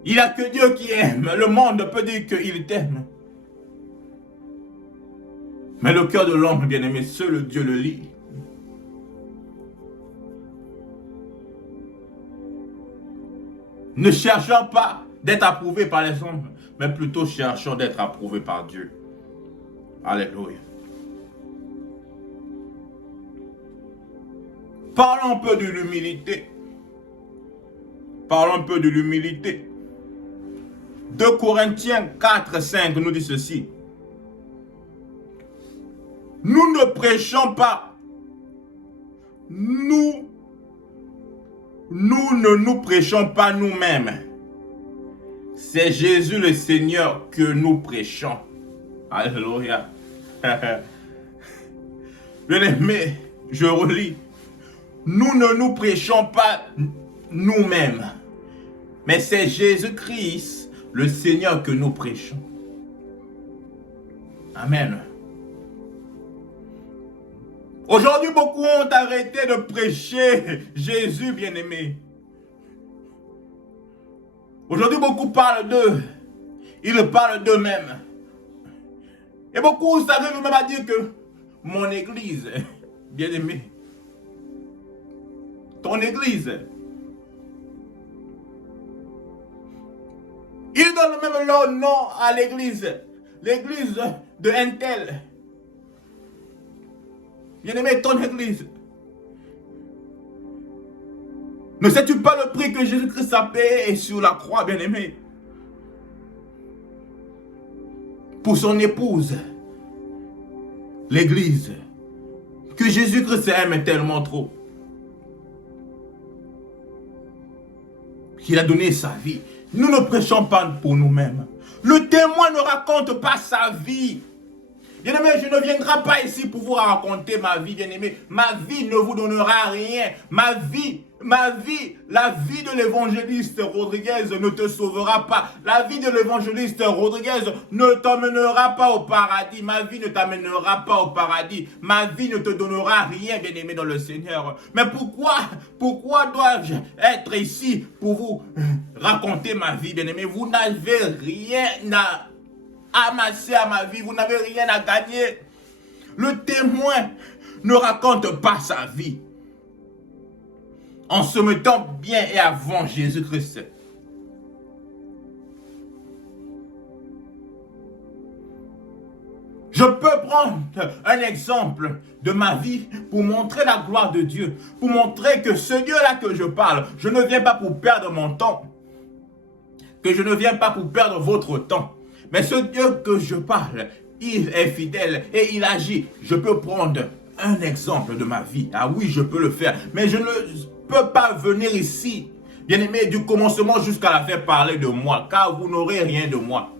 Il n'y a que Dieu qui aime. Le monde peut dire qu'il t'aime. Mais le cœur de l'homme, bien-aimé, seul Dieu le lit. Ne cherchons pas d'être approuvés par les hommes, mais plutôt cherchons d'être approuvés par Dieu. Alléluia. Parlons un peu de l'humilité. Parlons un peu de l'humilité. 2 Corinthiens 4, 5 nous dit ceci. Nous ne prêchons pas. Nous ne nous prêchons pas nous-mêmes. C'est Jésus le Seigneur que nous prêchons. Alléluia. Bien-aimé, je relis. Nous ne nous prêchons pas nous-mêmes. Mais c'est Jésus-Christ, le Seigneur, que nous prêchons. Amen. Aujourd'hui, beaucoup ont arrêté de prêcher Jésus, bien-aimé. Aujourd'hui, beaucoup parlent d'eux. Ils parlent d'eux-mêmes. Et beaucoup s'arrivent même à dire que mon église, bien-aimé, ton église, ils donnent même leur nom à l'église. L'église de Intel. Bien-aimé, ton église. Ne sais-tu pas le prix que Jésus-Christ a payé sur la croix, bien-aimé? Pour son épouse, l'église, que Jésus-Christ aime tellement trop, qu'il a donné sa vie. Nous ne prêchons pas pour nous-mêmes. Le témoin ne raconte pas sa vie. Bien-aimé, je ne viendrai pas ici pour vous raconter ma vie, bien-aimé. Ma vie ne vous donnera rien. Ma vie, la vie de l'évangéliste Rodriguez ne te sauvera pas. La vie de l'évangéliste Rodriguez ne t'emmènera pas au paradis. Ma vie ne t'amènera pas au paradis. Ma vie ne te donnera rien, bien-aimé, dans le Seigneur. Mais pourquoi dois-je être ici pour vous raconter ma vie, bien-aimé? Vous n'avez rien à amasser à ma vie, vous n'avez rien à gagner. Le témoin ne raconte pas sa vie en se mettant bien et avant Jésus-Christ. Je peux prendre un exemple de ma vie pour montrer la gloire de Dieu, pour montrer que ce Dieu-là que je parle, je ne viens pas pour perdre mon temps, que je ne viens pas pour perdre votre temps. Mais ce Dieu que je parle, il est fidèle et il agit. Je peux prendre un exemple de ma vie. Ah oui, je peux le faire. Mais je ne peux pas venir ici, bien-aimé, du commencement jusqu'à la fin parler de moi, car vous n'aurez rien de moi.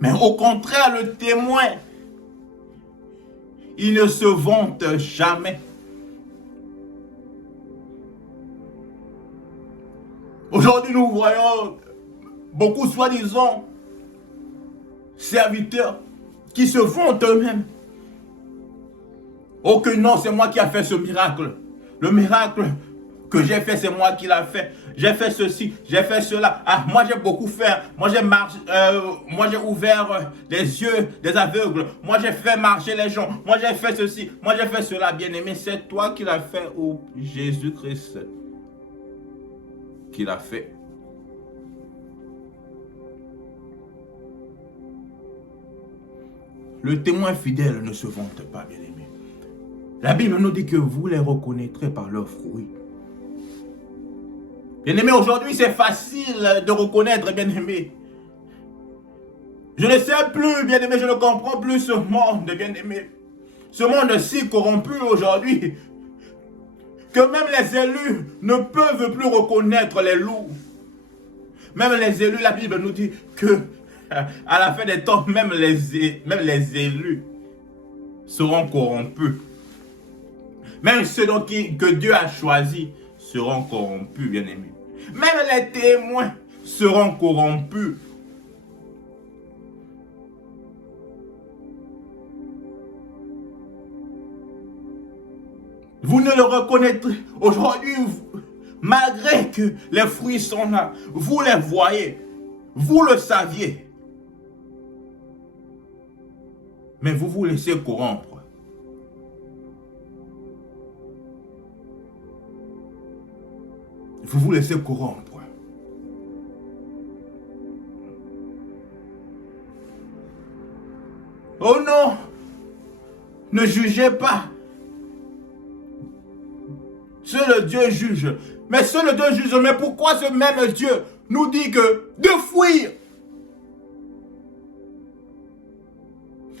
Mais au contraire, le témoin, il ne se vante jamais. Aujourd'hui, nous voyons beaucoup soi-disant serviteurs qui se vantent eux-mêmes. Oh que non, c'est moi qui ai fait ce miracle. Le miracle que j'ai fait, c'est moi qui l'ai fait. J'ai fait ceci, j'ai fait cela. Ah, moi j'ai beaucoup fait. Moi j'ai marché, moi j'ai ouvert les yeux des aveugles. Moi j'ai fait marcher les gens. Moi j'ai fait ceci, moi j'ai fait cela. Bien-aimé, c'est toi qui l'as fait ou Jésus-Christ qui l'a fait? Le témoin fidèle ne se vante pas, bien-aimé. La Bible nous dit que vous les reconnaîtrez par leurs fruits. Bien-aimé, aujourd'hui c'est facile de reconnaître, bien-aimé. Je ne sais plus, bien-aimé, je ne comprends plus ce monde, bien-aimé. Ce monde si corrompu aujourd'hui, que même les élus ne peuvent plus reconnaître les loups. Même les élus, la Bible nous dit que à la fin des temps, même les élus seront corrompus. Même ceux que Dieu a choisis seront corrompus, bien-aimés. Même les témoins seront corrompus. Vous ne le reconnaîtrez aujourd'hui, malgré que les fruits sont là. Vous les voyez, vous le saviez. Mais vous vous laissez corrompre. Vous vous laissez corrompre. Oh non! Ne jugez pas. Seul Dieu juge. Mais seul Dieu juge. Mais pourquoi ce même Dieu nous dit que de fuir?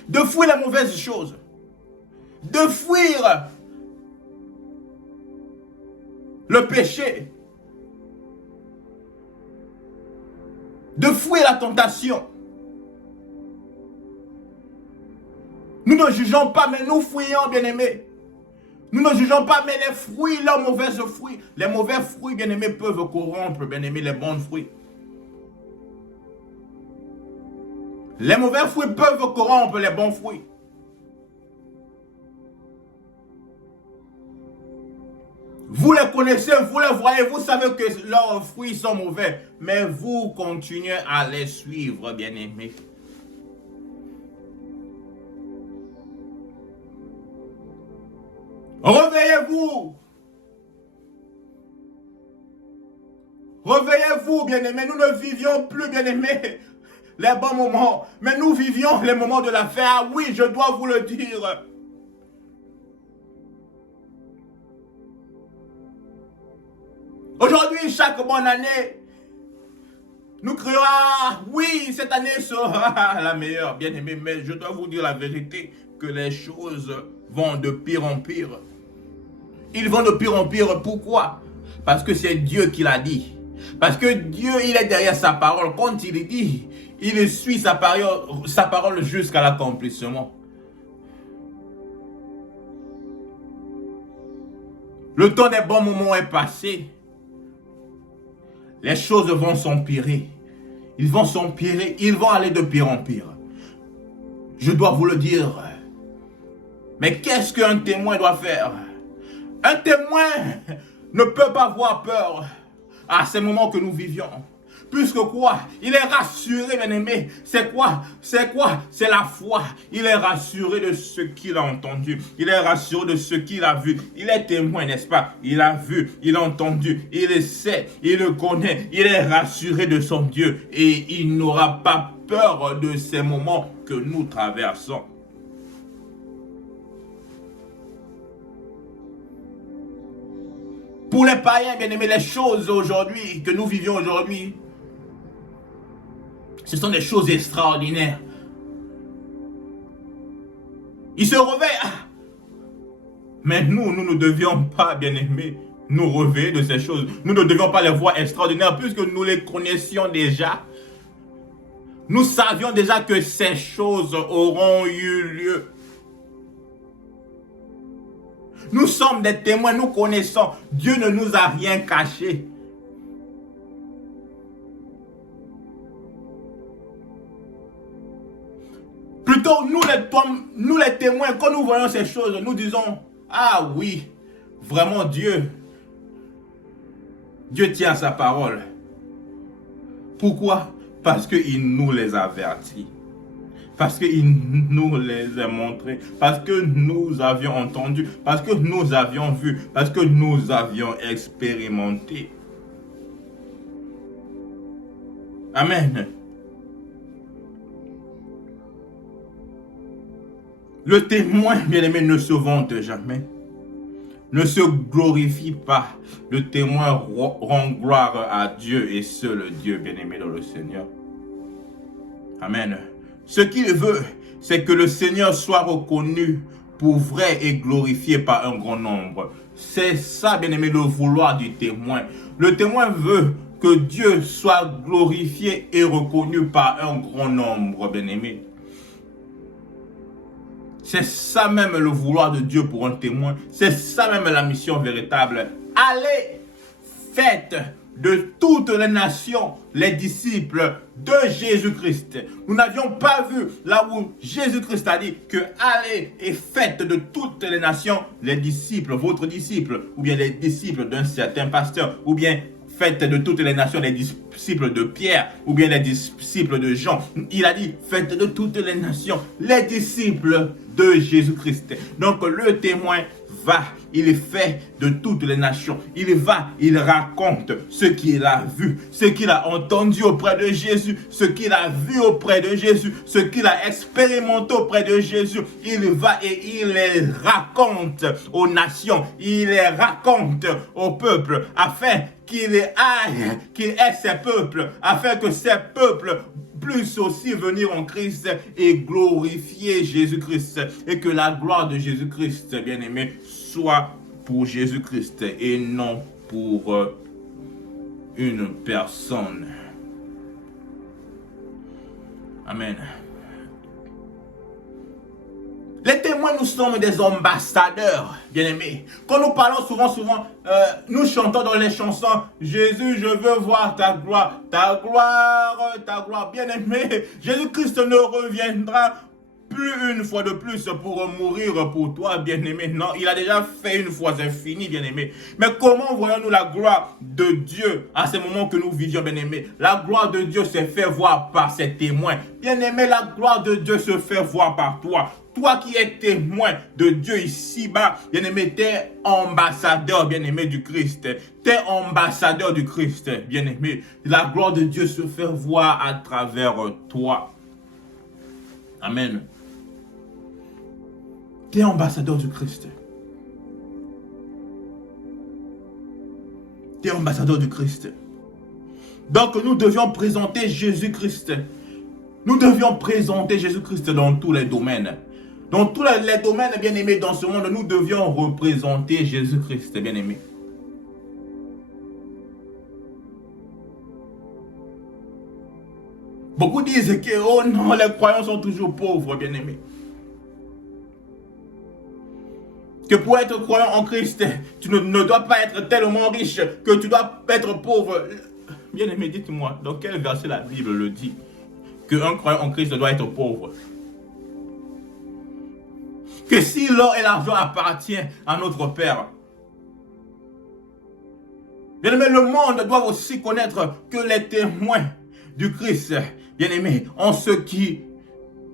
De fuir les mauvaises choses. De fuir le péché. De fuir la tentation. Nous ne jugeons pas, mais nous fuyons, bien-aimés. Nous ne jugeons pas, mais les fruits, leurs mauvais fruits. Les mauvais fruits, bien-aimés, peuvent corrompre, bien-aimés, les bons fruits. Les mauvais fruits peuvent corrompre les bons fruits. Vous les connaissez, vous les voyez, vous savez que leurs fruits sont mauvais. Mais vous continuez à les suivre, bien-aimés. Réveillez-vous. Réveillez-vous, bien-aimés. Nous ne vivions plus, bien-aimés, les bons moments. Mais nous vivions les moments de la fin. Ah oui, je dois vous le dire. Aujourd'hui, chaque bonne année, nous crions, ah, oui, cette année sera la meilleure, bien-aimés. Mais je dois vous dire la vérité, que les choses vont de pire en pire. Ils vont de pire en pire. Pourquoi? Parce que c'est Dieu qui l'a dit. Parce que Dieu, il est derrière sa parole. Quand il dit, il suit sa parole jusqu'à l'accomplissement. Le temps des bons moments est passé. Les choses vont s'empirer. Ils vont s'empirer. Ils vont aller de pire en pire. Je dois vous le dire. Mais qu'est-ce qu'un témoin doit faire? Un témoin ne peut pas avoir peur à ces moments que nous vivions. Puisque quoi? Il est rassuré, bien-aimé. C'est quoi? C'est quoi? C'est la foi. Il est rassuré de ce qu'il a entendu. Il est rassuré de ce qu'il a vu. Il est témoin, n'est-ce pas? Il a vu, il a entendu, il le sait, il le connaît. Il est rassuré de son Dieu. Et il n'aura pas peur de ces moments que nous traversons. Pour les païens, bien-aimés, les choses aujourd'hui, que nous vivions aujourd'hui, ce sont des choses extraordinaires. Ils se réveillent. Mais nous ne devions pas, bien-aimés, nous réveiller de ces choses. Nous ne devions pas les voir extraordinaires puisque nous les connaissions déjà. Nous savions déjà que ces choses auront eu lieu. Nous sommes des témoins, nous connaissons. Dieu ne nous a rien caché. Plutôt, nous les témoins, quand nous voyons ces choses, nous disons, ah oui, vraiment Dieu tient sa parole. Pourquoi? Parce qu'il nous les avertit. Parce qu'il nous les a montrés. Parce que nous avions entendu. Parce que nous avions vu. Parce que nous avions expérimenté. Amen. Le témoin, bien-aimé, ne se vante jamais. Ne se glorifie pas. Le témoin rend gloire à Dieu et seul Dieu, bien-aimé dans le Seigneur. Amen. Ce qu'il veut, c'est que le Seigneur soit reconnu pour vrai et glorifié par un grand nombre. C'est ça, bien-aimé, le vouloir du témoin. Le témoin veut que Dieu soit glorifié et reconnu par un grand nombre, bien-aimé. C'est ça même le vouloir de Dieu pour un témoin. C'est ça même la mission véritable. Allez, faites de toutes les nations les disciples de Jésus-Christ. Nous n'avions pas vu là où Jésus-Christ a dit que allez et faites de toutes les nations les disciples, votre disciple, ou bien les disciples d'un certain pasteur, ou bien faites de toutes les nations les disciples de Pierre, ou bien les disciples de Jean. Il a dit, faites de toutes les nations les disciples de Jésus-Christ. Donc le témoin va, il fait de toutes les nations. Il va, il raconte ce qu'il a vu, ce qu'il a entendu auprès de Jésus, ce qu'il a vu auprès de Jésus, ce qu'il a expérimenté auprès de Jésus. Il va et il les raconte aux nations, il les raconte au peuple, afin qu'il ait ses peuples, afin que ces peuples puissent aussi venir en Christ et glorifier Jésus-Christ. Et que la gloire de Jésus-Christ, bien-aimé, soit pour Jésus-Christ et non pour une personne. Amen. Les témoins, nous sommes des ambassadeurs, bien-aimés. Quand nous parlons souvent, nous chantons dans les chansons, Jésus, je veux voir ta gloire, bien-aimé. Jésus-Christ ne reviendra plus une fois de plus pour mourir pour toi, bien-aimé. Non, il a déjà fait une fois, c'est fini, bien-aimé. Mais comment voyons-nous la gloire de Dieu à ces moments que nous vivions, bien-aimé? La gloire de Dieu se fait voir par ses témoins. Bien-aimé, la gloire de Dieu se fait voir par toi. Toi qui es témoin de Dieu ici-bas, bien-aimé, t'es ambassadeur, bien-aimé, du Christ. T'es ambassadeur du Christ, bien-aimé. La gloire de Dieu se fait voir à travers toi. Amen. T'es ambassadeur du Christ. T'es ambassadeur du Christ. Donc nous devions présenter Jésus-Christ. Nous devions présenter Jésus-Christ dans tous les domaines. Dans tous les domaines, bien-aimés, dans ce monde, nous devions représenter Jésus-Christ, bien-aimés. Beaucoup disent que, oh non, les croyants sont toujours pauvres, bien-aimés. Que pour être croyant en Christ, tu ne dois pas être tellement riche que tu dois être pauvre. Bien-aimé, dites-moi, dans quel verset la Bible le dit qu'un croyant en Christ doit être pauvre? Que si l'or et l'argent appartiennent à notre Père, bien-aimé, le monde doit aussi connaître que les témoins du Christ, bien-aimé, ont ce qui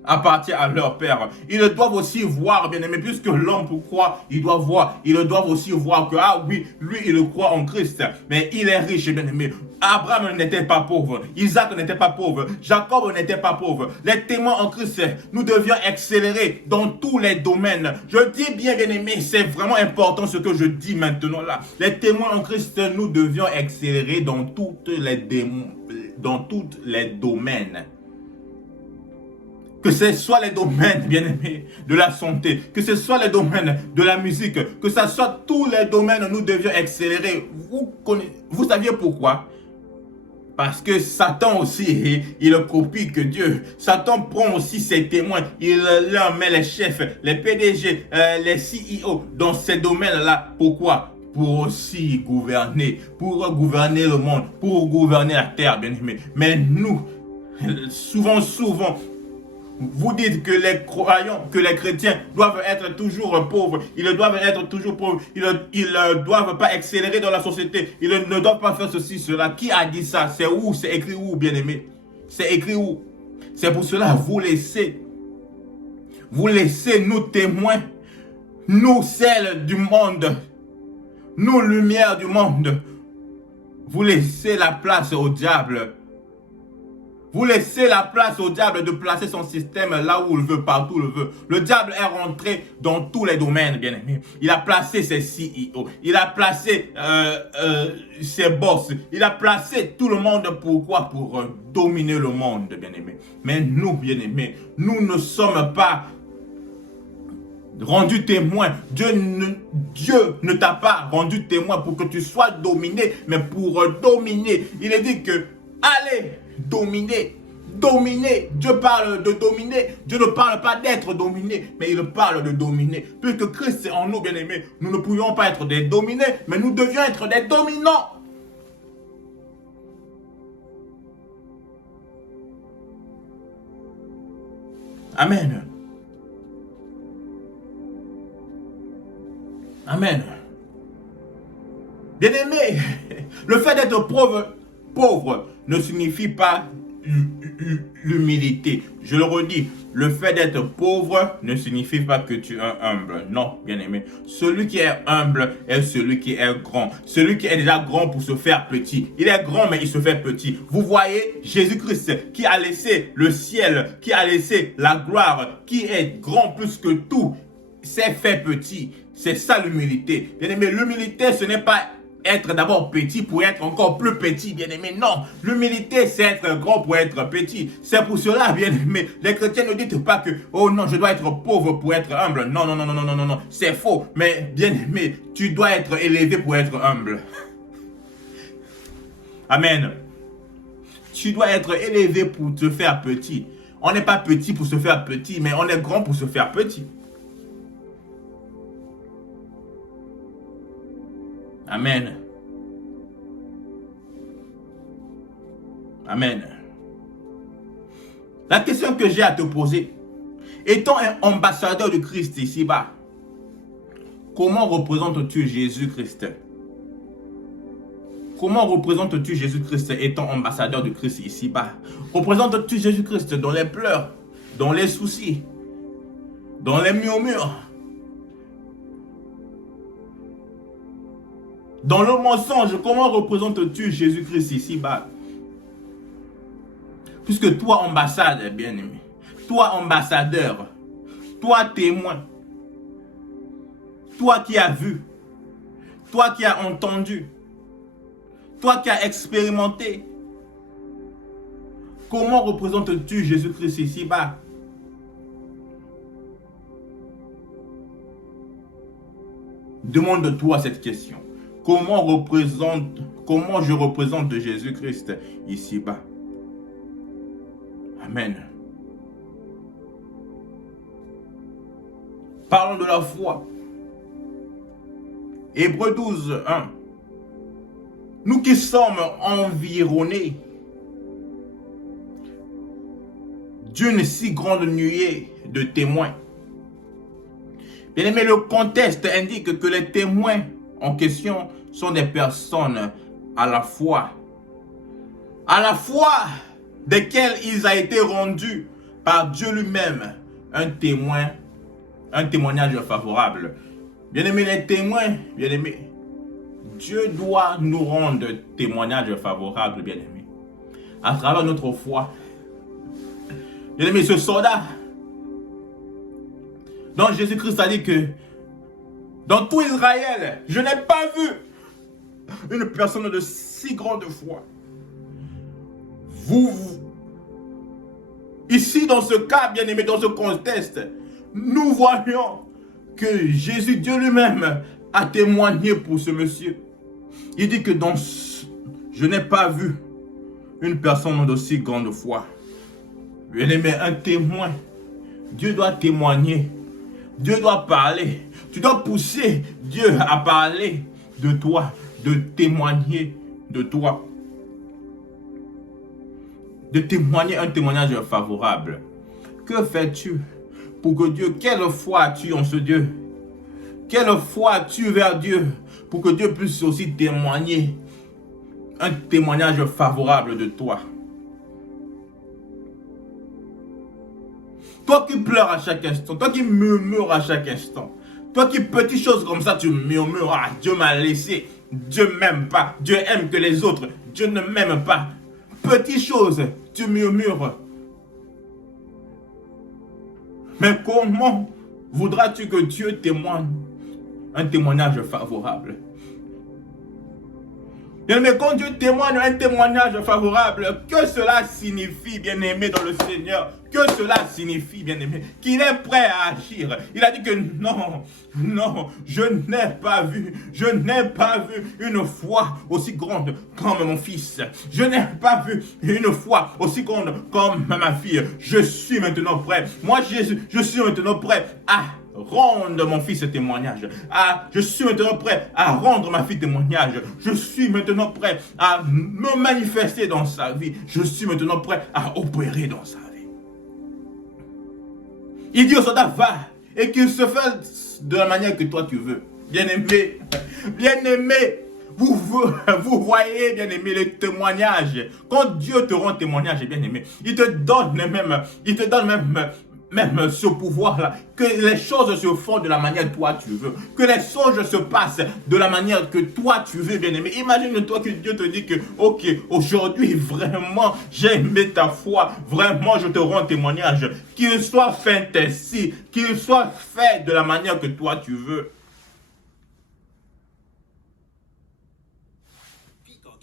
appartient à leur Père. Ils doivent aussi voir, bien-aimé, puisque l'homme croit, il doit voir. Ils doivent aussi voir que, ah oui, lui, il croit en Christ, mais il est riche, bien-aimé. Abraham n'était pas pauvre. Isaac n'était pas pauvre. Jacob n'était pas pauvre. Les témoins en Christ, nous devions accélérer dans tous les domaines. Je dis bien, bien-aimé, c'est vraiment important ce que je dis maintenant là. Les témoins en Christ, nous devions accélérer dans toutes les domaines. Que ce soit les domaines, bien-aimés, de la santé, que ce soit les domaines de la musique, que ce soit tous les domaines, nous devions accélérer. Vous saviez pourquoi? Parce que Satan aussi, il copie que Dieu. Satan prend aussi ses témoins. Il leur met les chefs, les PDG, les CEO dans ces domaines-là. Pourquoi? Pour aussi gouverner. Pour gouverner le monde. Pour gouverner la terre, bien-aimés. Mais nous, souvent, vous dites que les croyants, que les chrétiens doivent être toujours pauvres. Ils doivent être toujours pauvres. Ils ne doivent pas accélérer dans la société. Ils ne doivent pas faire ceci, cela. Qui a dit ça? C'est où? C'est écrit où, bien-aimé? C'est écrit où? C'est pour cela, vous laissez nous témoins, nous sel du monde, nous lumière du monde. Vous laissez la place au diable. Vous laissez la place au diable de placer son système là où il veut, partout où il veut. Le diable est rentré dans tous les domaines, bien aimé. Il a placé ses CEO. Il a placé ses boss. Il a placé tout le monde. Pourquoi? Pour dominer le monde, bien aimé. Mais nous, bien aimés, nous ne sommes pas rendu témoin. Dieu ne t'a pas rendu témoin pour que tu sois dominé, mais pour dominer. Il est dit que allez dominer. Dominer. Dieu parle de dominer. Dieu ne parle pas d'être dominé, mais il parle de dominer. Puisque Christ est en nous, bien-aimés, nous ne pouvions pas être des dominés, mais nous devions être des dominants. Amen. Amen. Bien-aimé, le fait d'être pauvre ne signifie pas l'humilité. Je le redis, le fait d'être pauvre ne signifie pas que tu es humble. Non, bien-aimé. Celui qui est humble est celui qui est grand. Celui qui est déjà grand pour se faire petit. Il est grand, mais il se fait petit. Vous voyez, Jésus-Christ qui a laissé le ciel, qui a laissé la gloire, qui est grand plus que tout, s'est fait petit. C'est ça l'humilité. Bien-aimé, l'humilité, ce n'est pas être d'abord petit pour être encore plus petit, bien-aimé. Non, l'humilité, c'est être grand pour être petit. C'est pour cela, bien-aimé, les chrétiens ne disent pas que, oh non, je dois être pauvre pour être humble. Non, non, non, non, non, non, non, non. C'est faux. Mais, bien-aimé, tu dois être élevé pour être humble. Amen. Tu dois être élevé pour te faire petit. On n'est pas petit pour se faire petit, mais on est grand pour se faire petit. Amen. Amen. La question que j'ai à te poser, Étant un ambassadeur du Christ ici-bas, comment représentes-tu Jésus-Christ? Comment représentes-tu Jésus-Christ étant ambassadeur du Christ ici-bas? Représentes-tu Jésus-Christ dans les pleurs, dans les soucis, dans les murmures, dans le mensonge? Comment représentes-tu Jésus-Christ ici-bas? Puisque toi, ambassade, bien-aimé, toi, ambassadeur, toi, témoin, toi qui as vu, toi qui as entendu, toi qui as expérimenté, comment représentes-tu Jésus-Christ ici-bas? Demande-toi cette question. Comment je représente Jésus-Christ ici-bas? Amen. Parlons de la foi. Hébreux 12, 1. Nous qui sommes environnés d'une si grande nuée de témoins. Bien aimé, le contexte indique que les témoins en question sont des personnes à la foi desquelles il a été rendu par Dieu lui-même un témoignage favorable. Bien aimé, les témoins, bien aimé, Dieu doit nous rendre témoignage favorable, bien aimé, à travers notre foi. Bien aimé, ce soldat, dont Jésus-Christ a dit que dans tout Israël, je n'ai pas vu une personne de si grande foi. Ici, dans ce cas, bien aimé, dans ce contexte, nous voyons que Jésus, Dieu lui-même, a témoigné pour ce monsieur. Il dit que je n'ai pas vu une personne de si grande foi. Bien aimé, un témoin. Dieu doit témoigner. Dieu doit parler. Tu dois pousser Dieu à parler de toi, de témoigner de toi. De témoigner un témoignage favorable. Que fais-tu pour que Dieu, quelle foi as-tu en ce Dieu? Quelle foi as-tu vers Dieu pour que Dieu puisse aussi témoigner un témoignage favorable de toi? Toi qui pleures à chaque instant, toi qui murmures à chaque instant, toi qui petites choses comme ça, tu murmures, ah, Dieu m'a laissé, Dieu ne m'aime pas, Dieu aime que les autres, Dieu ne m'aime pas. Petites choses, tu murmures. Mais comment voudras-tu que Dieu témoigne un témoignage favorable? Bien-aimé, quand Dieu témoigne un témoignage favorable, que cela signifie, bien-aimé, dans le Seigneur? Que cela signifie, bien-aimé? Qu'il est prêt à agir. Il a dit que non, je n'ai pas vu une foi aussi grande comme mon fils. Je n'ai pas vu une foi aussi grande comme ma fille. Je suis maintenant prêt. Moi, je suis maintenant prêt à rendre mon fils témoignage. Je suis maintenant prêt à rendre ma fille témoignage. Je suis maintenant prêt à me manifester dans sa vie. Je suis maintenant prêt à opérer dans sa vie. Il dit au soldat, va, et qu'il se fasse de la manière que toi tu veux. Bien-aimé, vous voyez, bien-aimé, le témoignage. Quand Dieu te rend témoignage, bien-aimé, il te donne même ce pouvoir-là, que les choses se font de la manière que toi tu veux, que les choses se passent de la manière que toi tu veux, bien-aimé. Imagine-toi que Dieu te dit que, ok, aujourd'hui, vraiment, j'ai aimé ta foi, vraiment, je te rends témoignage, qu'il soit fait ainsi, qu'il soit fait de la manière que toi tu veux.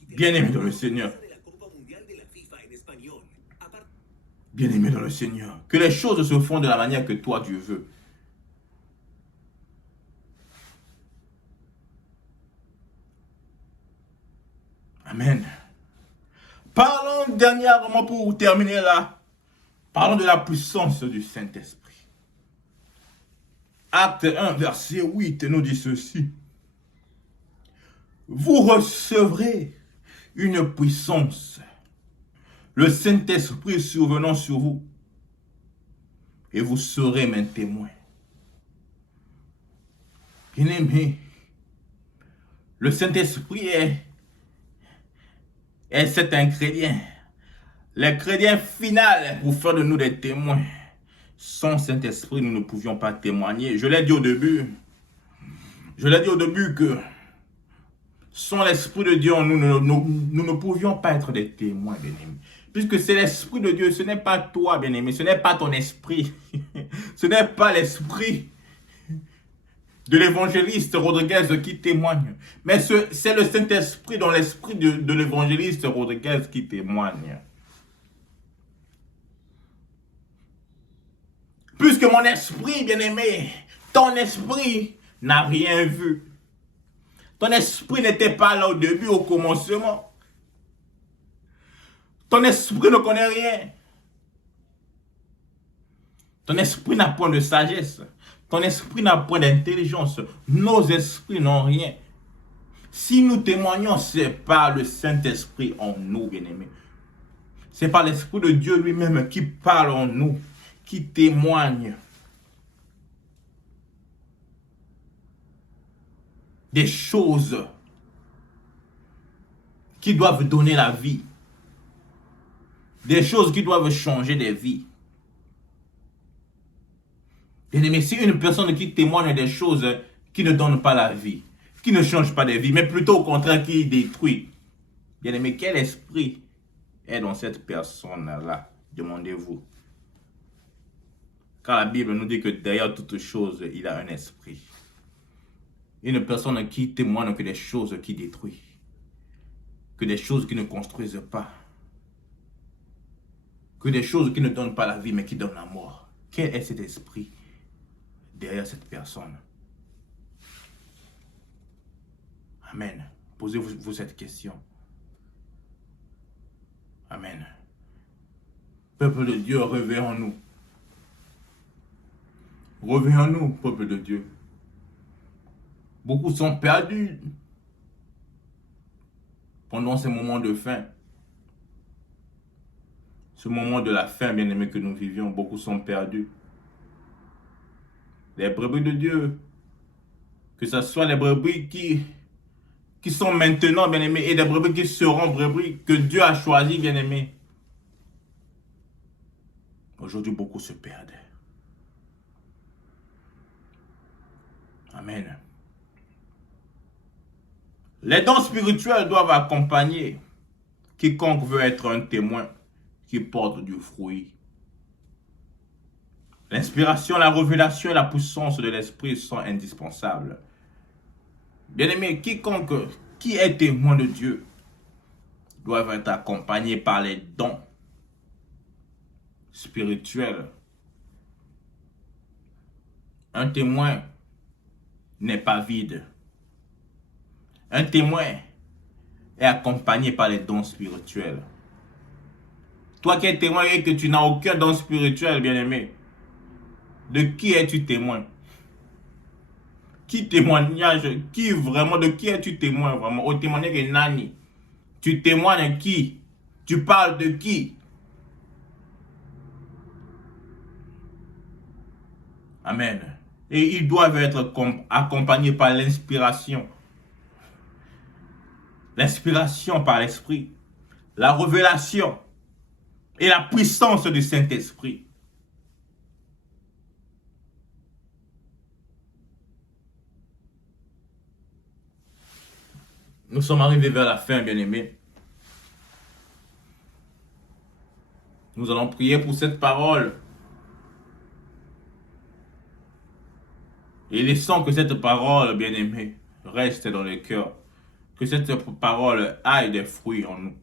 Bien-aimé dans le Seigneur. Bien-aimé dans le Seigneur, que les choses se font de la manière que toi tu veux. Amen. Parlons dernièrement pour terminer là. Parlons de la puissance du Saint-Esprit. Acte 1, verset 8 nous dit ceci. Vous recevrez une puissance, le Saint-Esprit survenant sur vous, et vous serez mes témoins. Bien-aimé, le Saint-Esprit est cet ingrédient. L'ingrédient final pour faire de nous des témoins. Sans Saint-Esprit, nous ne pouvions pas témoigner. Je l'ai dit au début que sans l'Esprit de Dieu, nous ne pouvions pas être des témoins, bien-aimés. Puisque c'est l'Esprit de Dieu, ce n'est pas toi, bien-aimé, ce n'est pas ton esprit. Ce n'est pas l'esprit de l'évangéliste Rodriguez qui témoigne. Mais c'est le Saint-Esprit dans l'esprit de l'évangéliste Rodriguez qui témoigne. Puisque mon esprit, bien-aimé, ton esprit n'a rien vu. Ton esprit n'était pas là au début, au commencement. Ton esprit ne connaît rien. Ton esprit n'a point de sagesse. Ton esprit n'a point d'intelligence. Nos esprits n'ont rien. Si nous témoignons, c'est par le Saint-Esprit en nous, bien-aimés. C'est par l'Esprit de Dieu lui-même qui parle en nous, qui témoigne des choses qui doivent donner la vie. Des choses qui doivent changer des vies. Bien-aimé, si une personne qui témoigne des choses qui ne donnent pas la vie, qui ne changent pas des vies, mais plutôt au contraire qui détruit, bien-aimé, quel esprit est dans cette personne-là? Demandez-vous. Car la Bible nous dit que derrière toute chose, il a un esprit. Une personne qui témoigne que des choses qui détruisent, que des choses qui ne construisent pas, que des choses qui ne donnent pas la vie, mais qui donnent la mort. Quel est cet esprit derrière cette personne? Amen. Posez-vous cette question. Amen. Peuple de Dieu, réveillons-nous. Réveillons-nous, peuple de Dieu. Beaucoup sont perdus pendant ces moments de faim. Ce moment de la faim, bien-aimé, que nous vivions, beaucoup sont perdus. Les brebis de Dieu, que ce soit les brebis qui sont maintenant, bien-aimés, et des brebis qui seront brebis, que Dieu a choisi, bien-aimés. Aujourd'hui, beaucoup se perdent. Amen. Les dons spirituels doivent accompagner quiconque veut être un témoin qui porte du fruit. L'inspiration, la révélation et la puissance de l'esprit sont indispensables. Bien-aimé, quiconque qui est témoin de Dieu doit être accompagné par les dons spirituels. Un témoin n'est pas vide. Un témoin est accompagné par les dons spirituels. Toi qui es témoin et que tu n'as aucun don spirituel, bien-aimé, de qui es-tu témoin? Qui témoignage? De qui es-tu témoin vraiment? Au témoignage de Nani. Tu témoignes qui? Tu parles de qui? Amen. Et ils doivent être accompagnés par l'inspiration. L'inspiration par l'esprit. La révélation. Et la puissance du Saint-Esprit. Nous sommes arrivés vers la fin, bien-aimés. Nous allons prier pour cette parole. Et laissons que cette parole, bien-aimée, reste dans le cœur. Que cette parole aille des fruits en nous.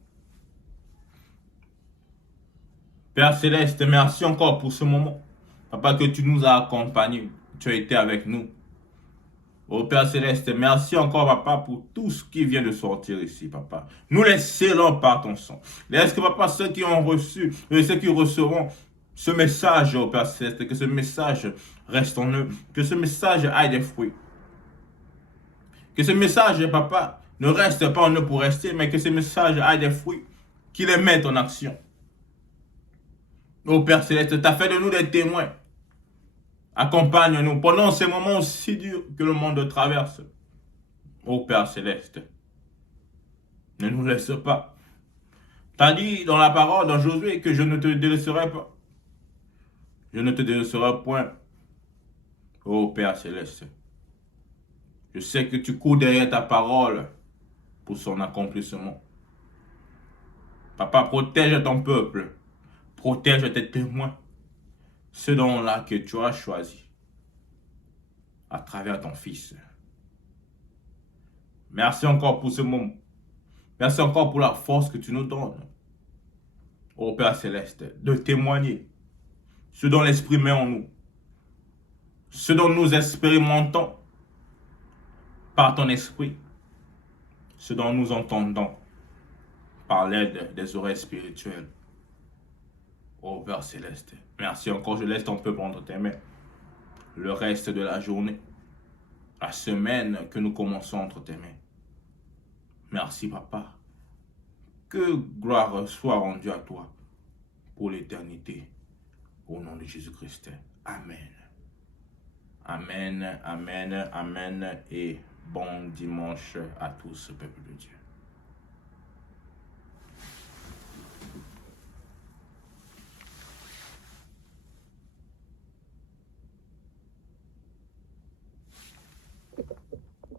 Père Céleste, merci encore pour ce moment. Papa, que tu nous as accompagnés. Tu as été avec nous. Oh Père Céleste, merci encore, Papa, pour tout ce qui vient de sortir ici, Papa. Nous les scellons par ton sang. Laisse que, Papa, ceux qui ont reçu, et ceux qui recevront ce message, oh Père Céleste, que ce message reste en eux. Que ce message aille des fruits. Que ce message, Papa, ne reste pas en eux pour rester, mais que ce message aille des fruits, qu'il les mette en action. Oh Père Céleste, tu as fait de nous des témoins. Accompagne-nous pendant ces moments si durs que le monde traverse. Ô Père céleste, ne nous laisse pas. Tu as dit dans la parole, dans Josué, que je ne te délaisserai pas. Je ne te délaisserai point. Ô Père céleste, je sais que tu cours derrière ta parole pour son accomplissement. Papa, protège ton peuple. Protège tes témoins. Ceux dont-là que tu as choisi à travers ton Fils. Merci encore pour ce moment. Merci encore pour la force que tu nous donnes, ô Père céleste, de témoigner ce dont l'Esprit met en nous, ce dont nous expérimentons par ton Esprit, ce dont nous entendons par l'aide des oreilles spirituelles. Ô Père céleste, merci encore, je laisse ton peuple entre tes mains. Le reste de la journée, la semaine que nous commençons entre tes mains. Merci Papa. Que gloire soit rendue à toi pour l'éternité. Au nom de Jésus-Christ. Amen. Amen, amen, amen et bon dimanche à tous, peuple de Dieu.